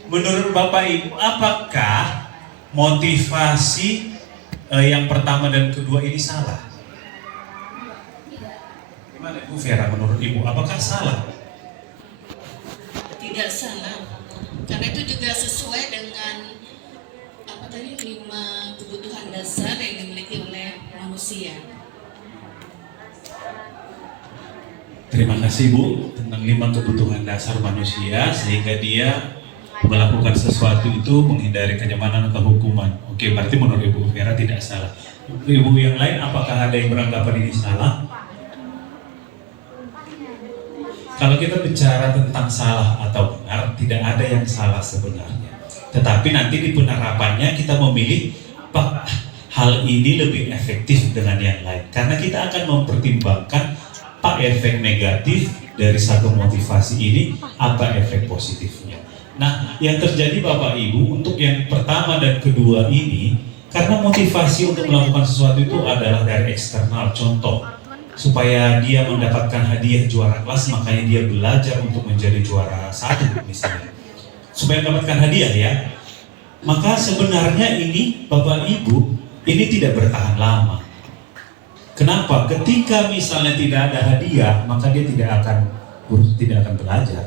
Menurut Bapak Ibu, apakah motivasi yang pertama dan kedua ini salah? Gimana Ibu Vera, menurut Ibu, apakah salah? Tidak salah, karena itu juga sesuai dengan 5 kebutuhan dasar yang dimiliki oleh manusia. Terima kasih Bu, tentang 5 kebutuhan dasar manusia sehingga dia melakukan sesuatu itu menghindari kenyamanan atau hukuman. Oke, berarti menurut Ibu Vera tidak salah. Ibu yang lain, apakah ada yang beranggapan ini salah? Kalau kita bicara tentang salah atau benar, tidak ada yang salah sebenarnya. Tetapi nanti di penerapannya kita memilih hal ini lebih efektif dengan yang lain. Karena kita akan mempertimbangkan apa efek negatif dari satu motivasi ini, apa efek positifnya. Nah, yang terjadi Bapak Ibu untuk yang pertama dan kedua ini, karena motivasi untuk melakukan sesuatu itu adalah dari eksternal. Contoh, supaya dia mendapatkan hadiah juara kelas, makanya dia belajar untuk menjadi juara 1 misalnya, supaya mendapatkan hadiah ya. Maka sebenarnya ini Bapak Ibu, ini tidak bertahan lama. Kenapa? Ketika misalnya tidak ada hadiah, maka dia tidak akan belajar.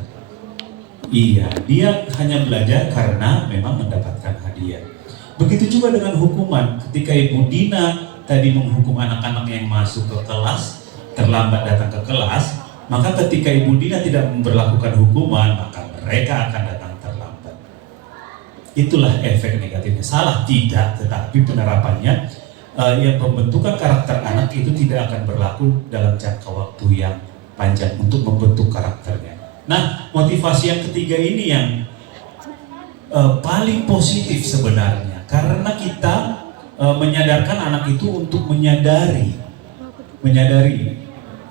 Iya, dia hanya belajar karena memang mendapatkan hadiah. Begitu juga dengan hukuman. Ketika Ibu Dina tadi menghukum anak-anak yang masuk ke kelas, terlambat datang ke kelas, maka ketika Ibu Dina tidak memberlakukan hukuman, maka mereka akan datang terlambat. Itulah efek negatifnya. Salah tidak, tetapi penerapannya yang pembentukan karakter anak itu tidak akan berlaku dalam jangka waktu yang panjang untuk membentuk karakternya. Nah, motivasi yang ketiga ini yang paling positif sebenarnya, karena kita menyadarkan anak itu untuk menyadari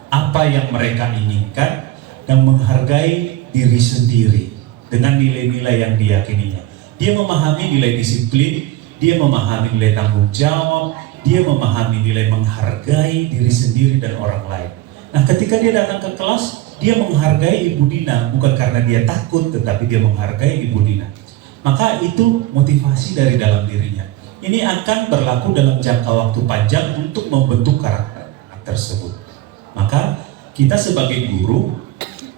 apa yang mereka inginkan dan menghargai diri sendiri dengan nilai-nilai yang diyakininya. Dia memahami nilai disiplin, dia memahami nilai tanggung jawab, dia memahami nilai menghargai diri sendiri dan orang lain. Nah, ketika dia datang ke kelas, dia menghargai Ibu Dina bukan karena dia takut, tetapi dia menghargai Ibu Dina. Maka itu motivasi dari dalam dirinya. Ini akan berlaku dalam jangka waktu panjang untuk membentuk karakter tersebut. Maka kita sebagai guru,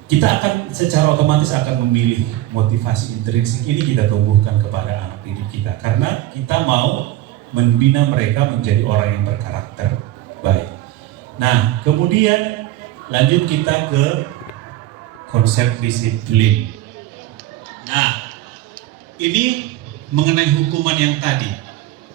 kita akan secara otomatis akan memilih motivasi intrinsik ini kita tumbuhkan kepada anak didik kita, karena kita mau membina mereka menjadi orang yang berkarakter baik. Nah, kemudian lanjut kita ke konsep disiplin. Nah, ini mengenai hukuman yang tadi.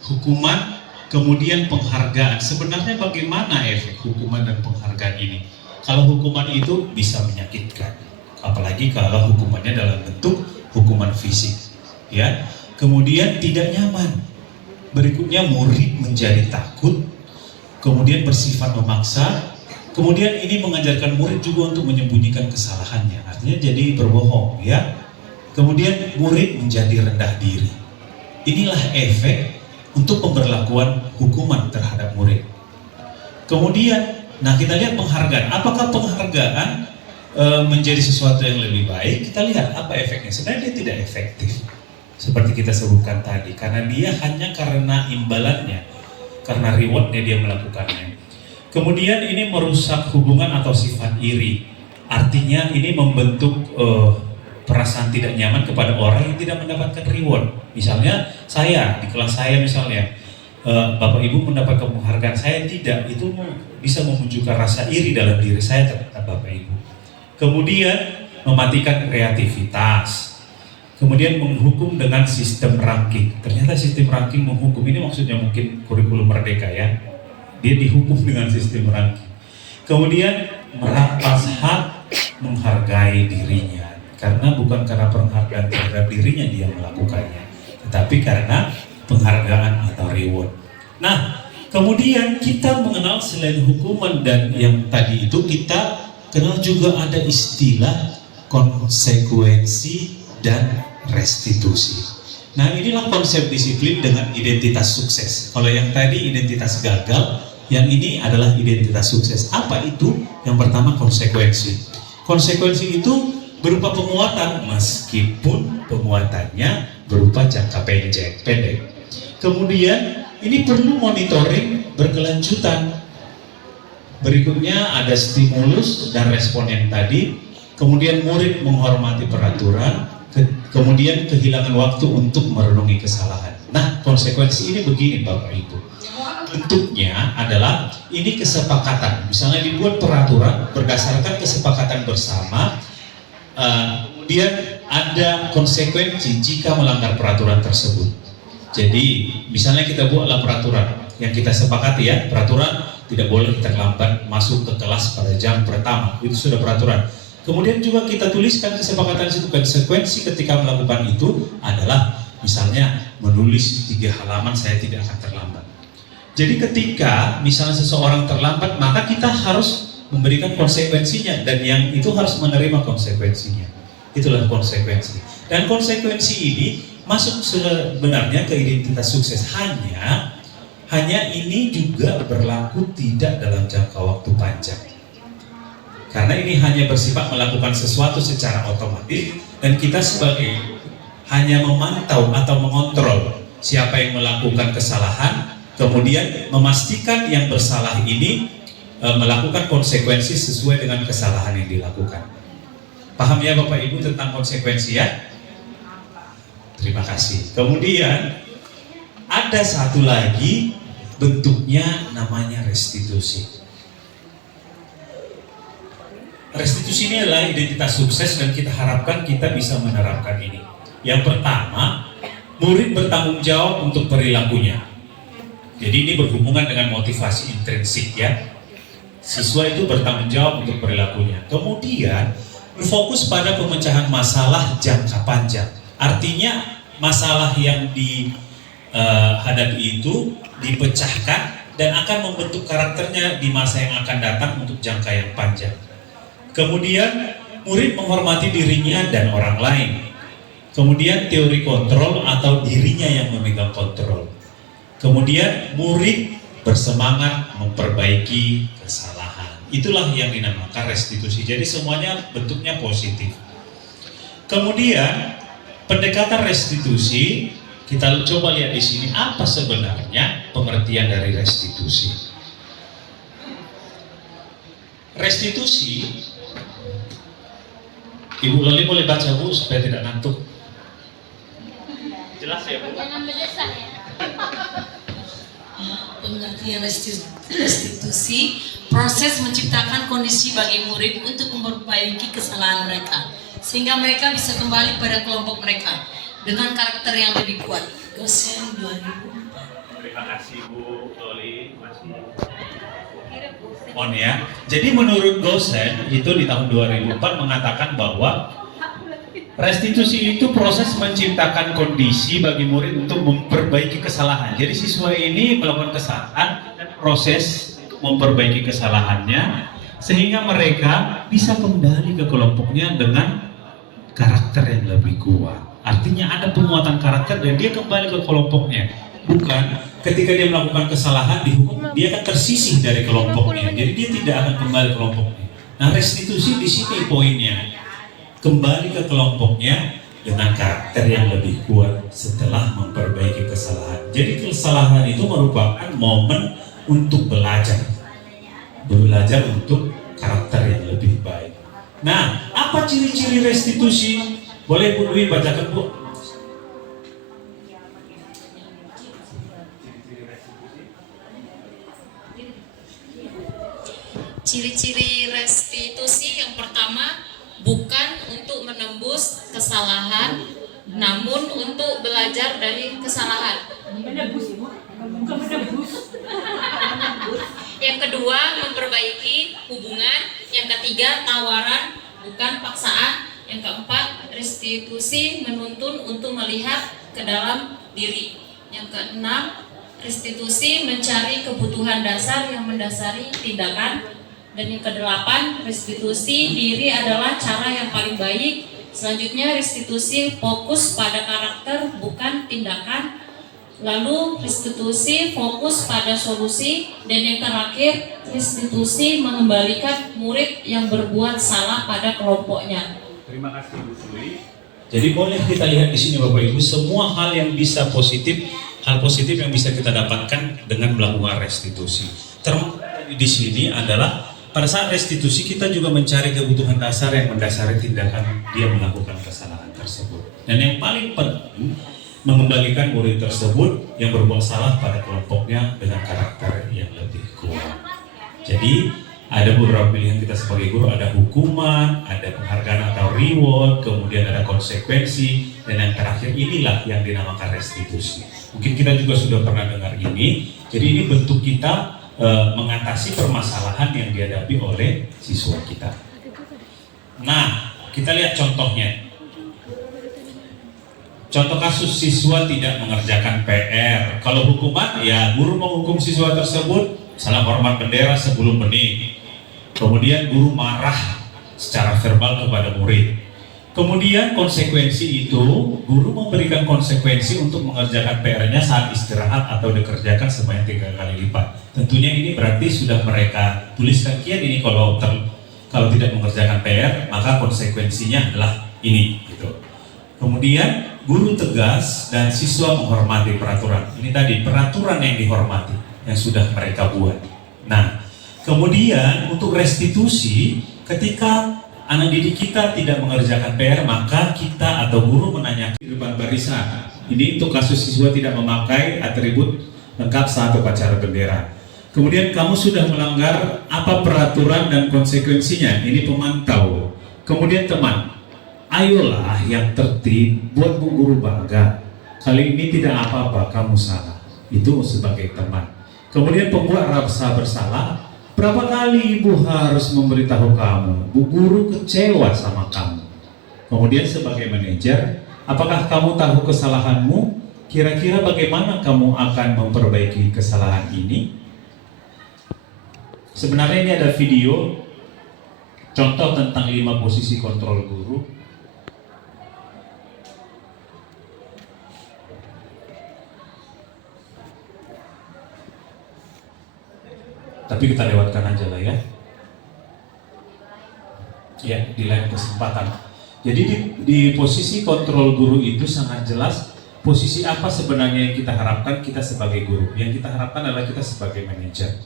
Hukuman, kemudian penghargaan. Sebenarnya bagaimana efek hukuman dan penghargaan ini? Kalau hukuman itu bisa menyakitkan, apalagi kalau hukumannya dalam bentuk hukuman fisik, ya. Kemudian tidak nyaman. Berikutnya murid menjadi takut, kemudian bersifat memaksa. Kemudian ini mengajarkan murid juga untuk menyembunyikan kesalahannya, artinya jadi berbohong, ya. Kemudian murid menjadi rendah diri. Inilah efek untuk pemberlakuan hukuman terhadap murid. Kemudian, nah kita lihat penghargaan. Apakah penghargaan menjadi sesuatu yang lebih baik? Kita lihat apa efeknya. Sebenarnya dia tidak efektif, seperti kita sebutkan tadi, karena dia hanya karena imbalannya, karena rewardnya dia melakukannya. Kemudian ini merusak hubungan atau sifat iri. Artinya ini membentuk perasaan tidak nyaman kepada orang yang tidak mendapatkan reward. Misalnya saya, di kelas saya misalnya, Bapak Ibu mendapatkan penghargaan, saya tidak, itu bisa memunculkan rasa iri dalam diri saya terhadap Bapak Ibu. Kemudian mematikan kreativitas. Kemudian menghukum dengan sistem ranking. Ternyata sistem ranking menghukum ini maksudnya mungkin kurikulum merdeka ya. Dia dihukum dengan sistem ranking. Kemudian merampas hak menghargai dirinya. Karena bukan karena penghargaan terhadap dirinya dia melakukannya, tetapi karena penghargaan atau reward. Nah, kemudian kita mengenal selain hukuman dan yang tadi itu, kita kenal juga ada istilah konsekuensi dan restitusi. Nah, inilah konsep disiplin dengan identitas sukses. Kalau yang tadi identitas gagal, yang ini adalah identitas sukses. Apa itu? Yang pertama konsekuensi. Konsekuensi itu berupa penguatan, meskipun penguatannya berupa jangka pendek. Kemudian ini perlu monitoring berkelanjutan. Berikutnya ada stimulus dan respon yang tadi. Kemudian murid menghormati peraturan. Kemudian kehilangan waktu untuk merenungi kesalahan. Nah, konsekuensi ini begini Bapak Ibu. Bentuknya adalah ini kesepakatan. Misalnya dibuat peraturan berdasarkan kesepakatan bersama. Kemudian ada konsekuensi jika melanggar peraturan tersebut. Jadi misalnya kita buatlah peraturan yang kita sepakati ya, peraturan tidak boleh terlambat masuk ke kelas pada jam pertama, itu sudah peraturan. Kemudian juga kita tuliskan kesepakatan itu, konsekuensi ketika melakukan itu adalah misalnya menulis 3 halaman saya tidak akan terlambat. Jadi ketika misalnya seseorang terlambat, maka kita harus memberikan konsekuensinya dan yang itu harus menerima konsekuensinya. Itulah konsekuensi. Dan konsekuensi ini masuk sebenarnya ke identitas sukses, hanya ini juga berlaku tidak dalam jangka waktu panjang. Karena ini hanya bersifat melakukan sesuatu secara otomatis dan kita sebagai hanya memantau atau mengontrol siapa yang melakukan kesalahan, kemudian memastikan yang bersalah ini melakukan konsekuensi sesuai dengan kesalahan yang dilakukan. Paham ya Bapak Ibu tentang konsekuensi ya? Terima kasih. Kemudian ada satu lagi bentuknya namanya restitusi. Restitusi ini adalah identitas sukses dan kita harapkan kita bisa menerapkan ini. Yang pertama, murid bertanggung jawab untuk perilakunya. Jadi ini berhubungan dengan motivasi intrinsik ya. Siswa itu bertanggung jawab untuk perilakunya. Kemudian fokus pada pemecahan masalah jangka panjang. Artinya masalah yang dihadapi itu dipecahkan dan akan membentuk karakternya di masa yang akan datang untuk jangka yang panjang. Kemudian murid menghormati dirinya dan orang lain. Kemudian teori kontrol atau dirinya yang memegang kontrol. Kemudian murid bersemangat memperbaiki kesalahan. Itulah yang dinamakan restitusi. Jadi semuanya bentuknya positif. Kemudian pendekatan restitusi, kita coba lihat di sini apa sebenarnya pengertian dari restitusi. Restitusi, Ibu Loli boleh baca Bu supaya tidak ngantuk. Jelas ya Bu? Jangan berdesah ya. Pengertian restitusi, proses menciptakan kondisi bagi murid untuk memperbaiki kesalahan mereka sehingga mereka bisa kembali pada kelompok mereka dengan karakter yang lebih kuat. Gosen 2004. Terima kasih Bu Loli. On ya. Jadi menurut Gosen itu di tahun 2004 mengatakan bahwa restitusi itu proses menciptakan kondisi bagi murid untuk memperbaiki kesalahan. Jadi siswa ini melakukan kesalahan dan proses untuk memperbaiki kesalahannya sehingga mereka bisa kembali ke kelompoknya dengan karakter yang lebih kuat. Artinya ada penguatan karakter dan dia kembali ke kelompoknya. Bukan ketika dia melakukan kesalahan dihukum, dia akan tersisih dari kelompoknya. Jadi dia tidak akan kembali ke kelompoknya. Nah, restitusi di sini poinnya. Kembali ke kelompoknya dengan karakter yang lebih kuat setelah memperbaiki kesalahan. Jadi kesalahan itu merupakan momen untuk belajar. Belajar untuk karakter yang lebih baik. Nah, apa ciri-ciri restitusi? Boleh Bu Dwi bacakan Bu? Ciri-ciri restitusi yang pertama, bukan untuk menembus kesalahan, namun untuk belajar dari kesalahan. Yang kedua, memperbaiki hubungan. Yang ketiga, tawaran bukan paksaan. Yang keempat, restitusi menuntun untuk melihat ke dalam diri. Yang keenam, restitusi mencari kebutuhan dasar yang mendasari tindakan. Dan yang kedelapan, restitusi diri adalah cara yang paling baik. Selanjutnya, restitusi fokus pada karakter bukan tindakan. Lalu restitusi fokus pada solusi. Dan yang terakhir, restitusi mengembalikan murid yang berbuat salah pada kelompoknya. Terima kasih Bu Suri. Jadi boleh kita lihat di sini Bapak Ibu, semua hal yang bisa positif, hal positif yang bisa kita dapatkan dengan melakukan restitusi. Termasuk di sini adalah pada saat restitusi kita juga mencari kebutuhan dasar yang mendasari tindakan dia melakukan kesalahan tersebut. Dan yang paling penting, mengembalikan murid tersebut yang berbuat salah pada kelompoknya dengan karakter yang lebih kuat. Jadi ada beberapa pilihan kita sebagai guru, ada hukuman, ada penghargaan atau reward, kemudian ada konsekuensi, dan yang terakhir inilah yang dinamakan restitusi. Mungkin kita juga sudah pernah dengar ini. Jadi ini bentuk kita mengatasi permasalahan yang dihadapi oleh siswa kita. Nah, kita lihat contohnya. Contoh kasus siswa tidak mengerjakan PR. Kalau hukuman, ya guru menghukum siswa tersebut salam hormat bendera sebelum benih. Kemudian guru marah secara verbal kepada murid. Kemudian konsekuensi itu, guru memberikan konsekuensi untuk mengerjakan PR-nya saat istirahat atau dikerjakan sebanyak 3 kali lipat. Tentunya ini berarti sudah mereka tuliskan kian ini kalau tidak mengerjakan PR, maka konsekuensinya adalah ini gitu. Kemudian guru tegas dan siswa menghormati peraturan. Ini tadi peraturan yang dihormati yang sudah mereka buat. Nah, kemudian untuk restitusi, ketika anak didik kita tidak mengerjakan PR, maka kita atau guru menanyakan di depan barisan. Ini untuk kasus siswa tidak memakai atribut lengkap saat upacara bendera. Kemudian kamu sudah melanggar apa peraturan dan konsekuensinya? Ini pemantau. Kemudian teman, ayolah yang tertib, buat bu guru bangga. Kali ini tidak apa-apa, kamu salah. Itu sebagai teman. Kemudian pembuat rasa bersalah. Berapa kali ibu harus memberitahu kamu? Bu guru kecewa sama kamu. Kemudian sebagai manajer, apakah kamu tahu kesalahanmu? Kira-kira bagaimana kamu akan memperbaiki kesalahan ini? Sebenarnya ini ada video contoh tentang 5 posisi kontrol guru. Tapi kita lewatkan aja lah ya. Ya, di lain kesempatan. Jadi di posisi kontrol guru itu sangat jelas posisi apa sebenarnya yang kita harapkan kita sebagai guru. Yang kita harapkan adalah kita sebagai manajer.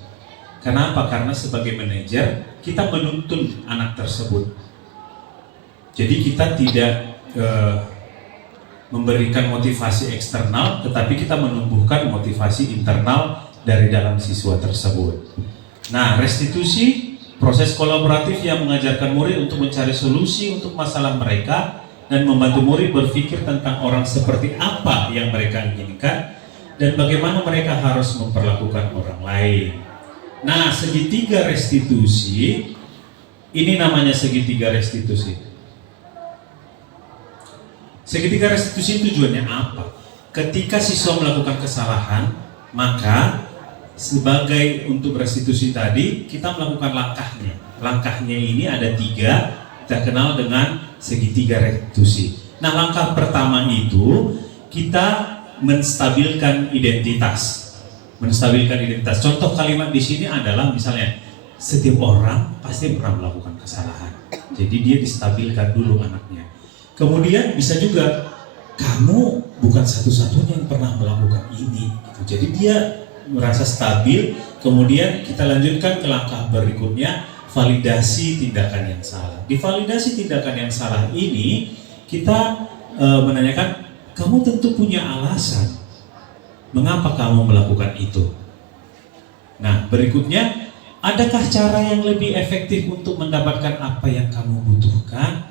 Kenapa? Karena sebagai manajer kita menuntun anak tersebut. Jadi kita tidak memberikan motivasi eksternal, tetapi kita menumbuhkan motivasi internal dari dalam siswa tersebut. Nah, restitusi proses kolaboratif yang mengajarkan murid untuk mencari solusi untuk masalah mereka dan membantu murid berpikir tentang orang seperti apa yang mereka inginkan dan bagaimana mereka harus memperlakukan orang lain. Nah, segitiga restitusi ini namanya segitiga restitusi. Segitiga restitusi tujuannya apa? Ketika siswa melakukan kesalahan, maka sebagai untuk restitusi tadi kita melakukan langkahnya. Langkahnya ini ada 3, kita kenal dengan segitiga restitusi. Nah, langkah pertama itu kita menstabilkan identitas. Menstabilkan identitas. Contoh kalimat di sini adalah misalnya setiap orang pasti pernah melakukan kesalahan. Jadi dia distabilkan dulu anaknya. Kemudian bisa juga kamu bukan satu-satunya yang pernah melakukan ini. Jadi dia merasa stabil, kemudian kita lanjutkan ke langkah berikutnya, validasi tindakan yang salah. Di validasi tindakan yang salah ini, kita menanyakan, kamu tentu punya alasan mengapa kamu melakukan itu. Nah, berikutnya, adakah cara yang lebih efektif untuk mendapatkan apa yang kamu butuhkan?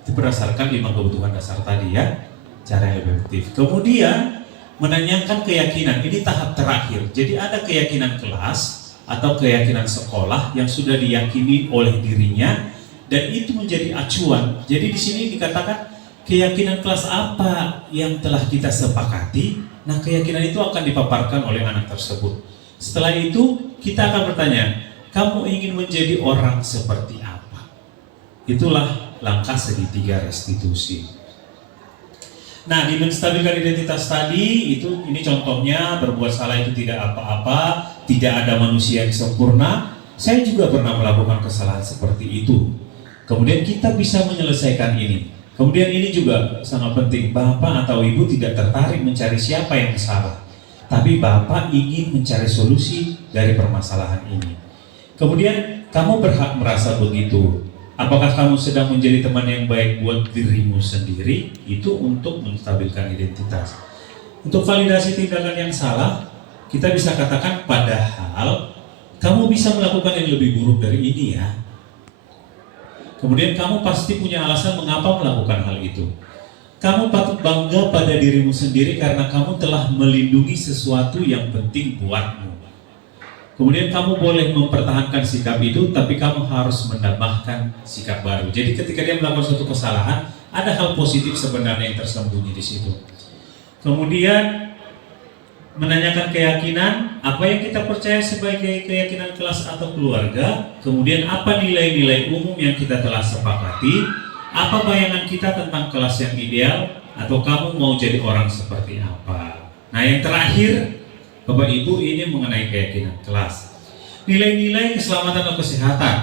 Itu berdasarkan 5 kebutuhan dasar tadi ya. cara yang lebih efektif. Kemudian menanyakan keyakinan, ini tahap terakhir. Jadi ada keyakinan kelas atau keyakinan sekolah yang sudah diyakini oleh dirinya dan itu menjadi acuan. Jadi di sini dikatakan keyakinan kelas apa yang telah kita sepakati. Nah, keyakinan itu akan dipaparkan oleh anak tersebut. Setelah itu kita akan bertanya, kamu ingin menjadi orang seperti apa? Itulah langkah segitiga restitusi. Nah, di menstabilkan identitas tadi, ini contohnya berbuat salah itu tidak apa-apa, tidak ada manusia yang sempurna. Saya juga pernah melakukan kesalahan seperti itu. Kemudian kita bisa menyelesaikan ini. Kemudian ini juga sangat penting, Bapak atau Ibu tidak tertarik mencari siapa yang salah, tapi Bapak ingin mencari solusi dari permasalahan ini. Kemudian kamu berhak merasa begitu. Apakah kamu sedang menjadi teman yang baik buat dirimu sendiri? Itu untuk menstabilkan identitas. Untuk validasi tindakan yang salah, kita bisa katakan padahal kamu bisa melakukan yang lebih buruk dari ini ya. Kemudian kamu pasti punya alasan mengapa melakukan hal itu. Kamu patut bangga pada dirimu sendiri karena kamu telah melindungi sesuatu yang penting buatmu. Kemudian kamu boleh mempertahankan sikap itu, tapi kamu harus menambahkan sikap baru. Jadi ketika dia melakukan suatu kesalahan, ada hal positif sebenarnya yang tersembunyi di situ. Kemudian menanyakan keyakinan, apa yang kita percaya sebagai keyakinan kelas atau keluarga. Kemudian apa nilai-nilai umum yang kita telah sepakati. Apa bayangan kita tentang kelas yang ideal, atau kamu mau jadi orang seperti apa. Nah, yang terakhir, Bapak Ibu, ini mengenai keyakinan kelas. Nilai-nilai keselamatan atau kesehatan.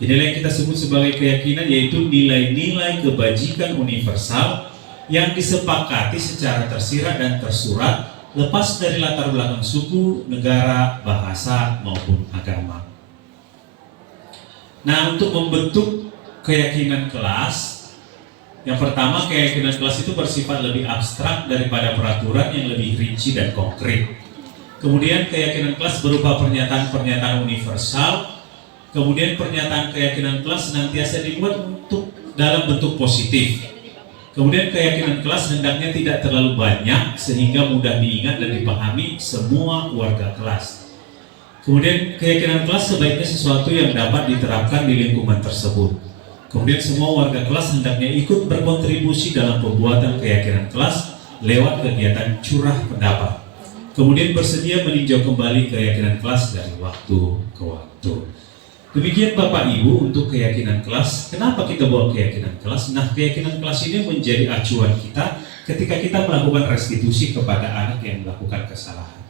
Inilah yang kita sebut sebagai keyakinan, yaitu nilai-nilai kebajikan universal yang disepakati secara tersirat dan tersurat, lepas dari latar belakang suku, negara, bahasa, maupun agama. Nah, untuk membentuk keyakinan kelas, yang pertama, keyakinan kelas itu bersifat lebih abstrak daripada peraturan yang lebih rinci dan konkret. Kemudian keyakinan kelas berupa pernyataan-pernyataan universal. Kemudian pernyataan keyakinan kelas senantiasa dibuat dalam bentuk positif. Kemudian keyakinan kelas hendaknya tidak terlalu banyak sehingga mudah diingat dan dipahami semua warga kelas. Kemudian keyakinan kelas sebaiknya sesuatu yang dapat diterapkan di lingkungan tersebut. Kemudian semua warga kelas hendaknya ikut berkontribusi dalam pembuatan keyakinan kelas lewat kegiatan curah pendapat. Kemudian bersedia meninjau kembali keyakinan kelas dari waktu ke waktu. Demikian Bapak Ibu untuk keyakinan kelas. Kenapa kita bawa keyakinan kelas? Nah, keyakinan kelas ini menjadi acuan kita ketika kita melakukan restitusi kepada anak yang melakukan kesalahan.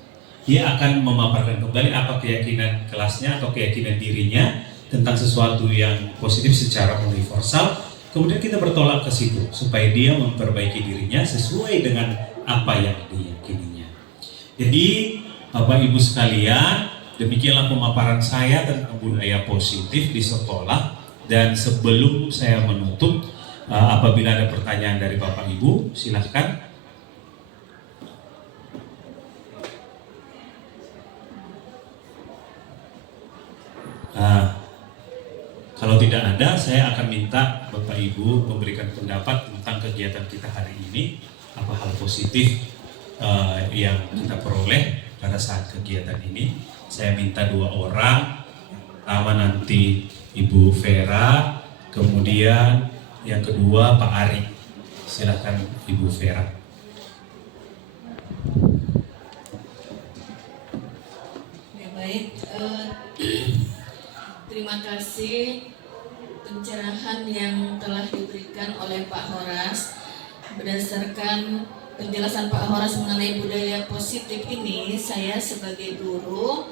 Dia akan memaparkan kembali apa keyakinan kelasnya atau keyakinan dirinya tentang sesuatu yang positif secara universal. Kemudian kita bertolak ke situ supaya dia memperbaiki dirinya sesuai dengan apa yang diyakininya. Jadi Bapak Ibu sekalian, demikianlah pemaparan saya tentang budaya positif di sekolah. Dan sebelum saya menutup, apabila ada pertanyaan dari Bapak Ibu, silahkan. Kalau tidak ada, saya akan minta Bapak Ibu memberikan pendapat tentang kegiatan kita hari ini. Apa hal positif yang kita peroleh pada saat kegiatan ini. Saya minta 2 orang. Pertama nanti Ibu Vera, kemudian yang kedua Pak Ari. Silakan Ibu Vera. Ya, baik. Terima kasih pencerahan yang telah diberikan oleh Pak Horas. Berdasarkan penjelasan Pak Horas mengenai budaya positif ini, saya sebagai guru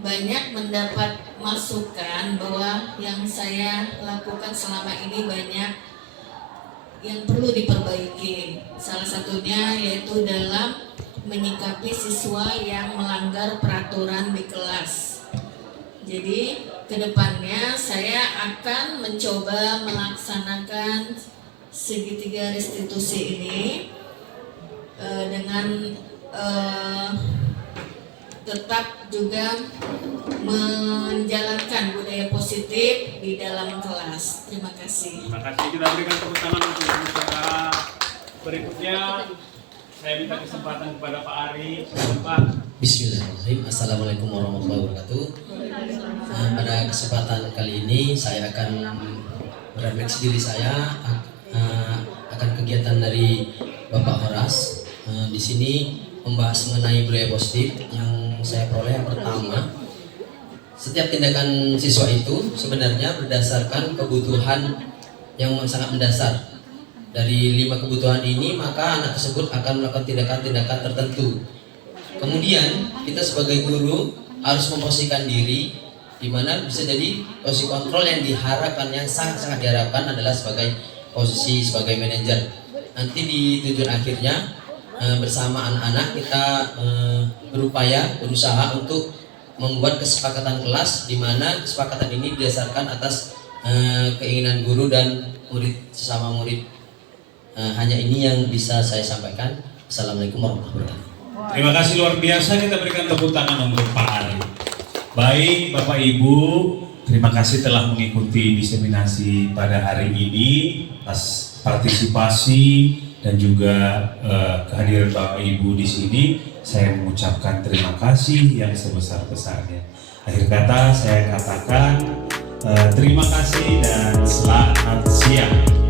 banyak mendapat masukan bahwa yang saya lakukan selama ini banyak yang perlu diperbaiki. Salah satunya yaitu dalam menyikapi siswa yang melanggar peraturan di kelas. Jadi kedepannya saya akan mencoba melaksanakan segitiga restitusi ini dengan tetap juga menjalankan budaya positif di dalam kelas. Terima kasih. Terima kasih. Kita berikan tepuk tangan untuk peserta berikutnya. Saya minta kesempatan kepada Pak Ari. Pak. Bismillahirrahmanirrahim. Assalamualaikum warahmatullahi wabarakatuh. Pada kesempatan kali ini saya akan merefleksi diri saya akan kegiatan dari Bapak Horas. Di sini membahas mengenai budaya positif. Yang saya peroleh yang pertama, setiap tindakan siswa itu sebenarnya berdasarkan kebutuhan yang sangat mendasar. Dari 5 kebutuhan ini maka anak tersebut akan melakukan tindakan-tindakan tertentu. Kemudian kita sebagai guru harus memposisikan diri, di mana bisa jadi posisi kontrol yang diharapkan, yang sangat-sangat diharapkan adalah sebagai posisi sebagai manajer. Nanti di tujuan akhirnya bersama anak-anak kita berusaha untuk membuat kesepakatan kelas, di mana kesepakatan ini didasarkan atas keinginan guru dan murid sesama murid. Hanya ini yang bisa saya sampaikan. Assalamualaikum warahmatullahi wabarakatuh. Terima kasih luar biasa, kita berikan tepuk tangan untuk Pak Ari. Baik Bapak Ibu, terima kasih telah mengikuti diseminasi pada hari ini, atas partisipasi dan juga kehadiran Bapak Ibu di sini. Saya mengucapkan terima kasih yang sebesar-besarnya. Akhir kata saya katakan terima kasih dan selamat siang.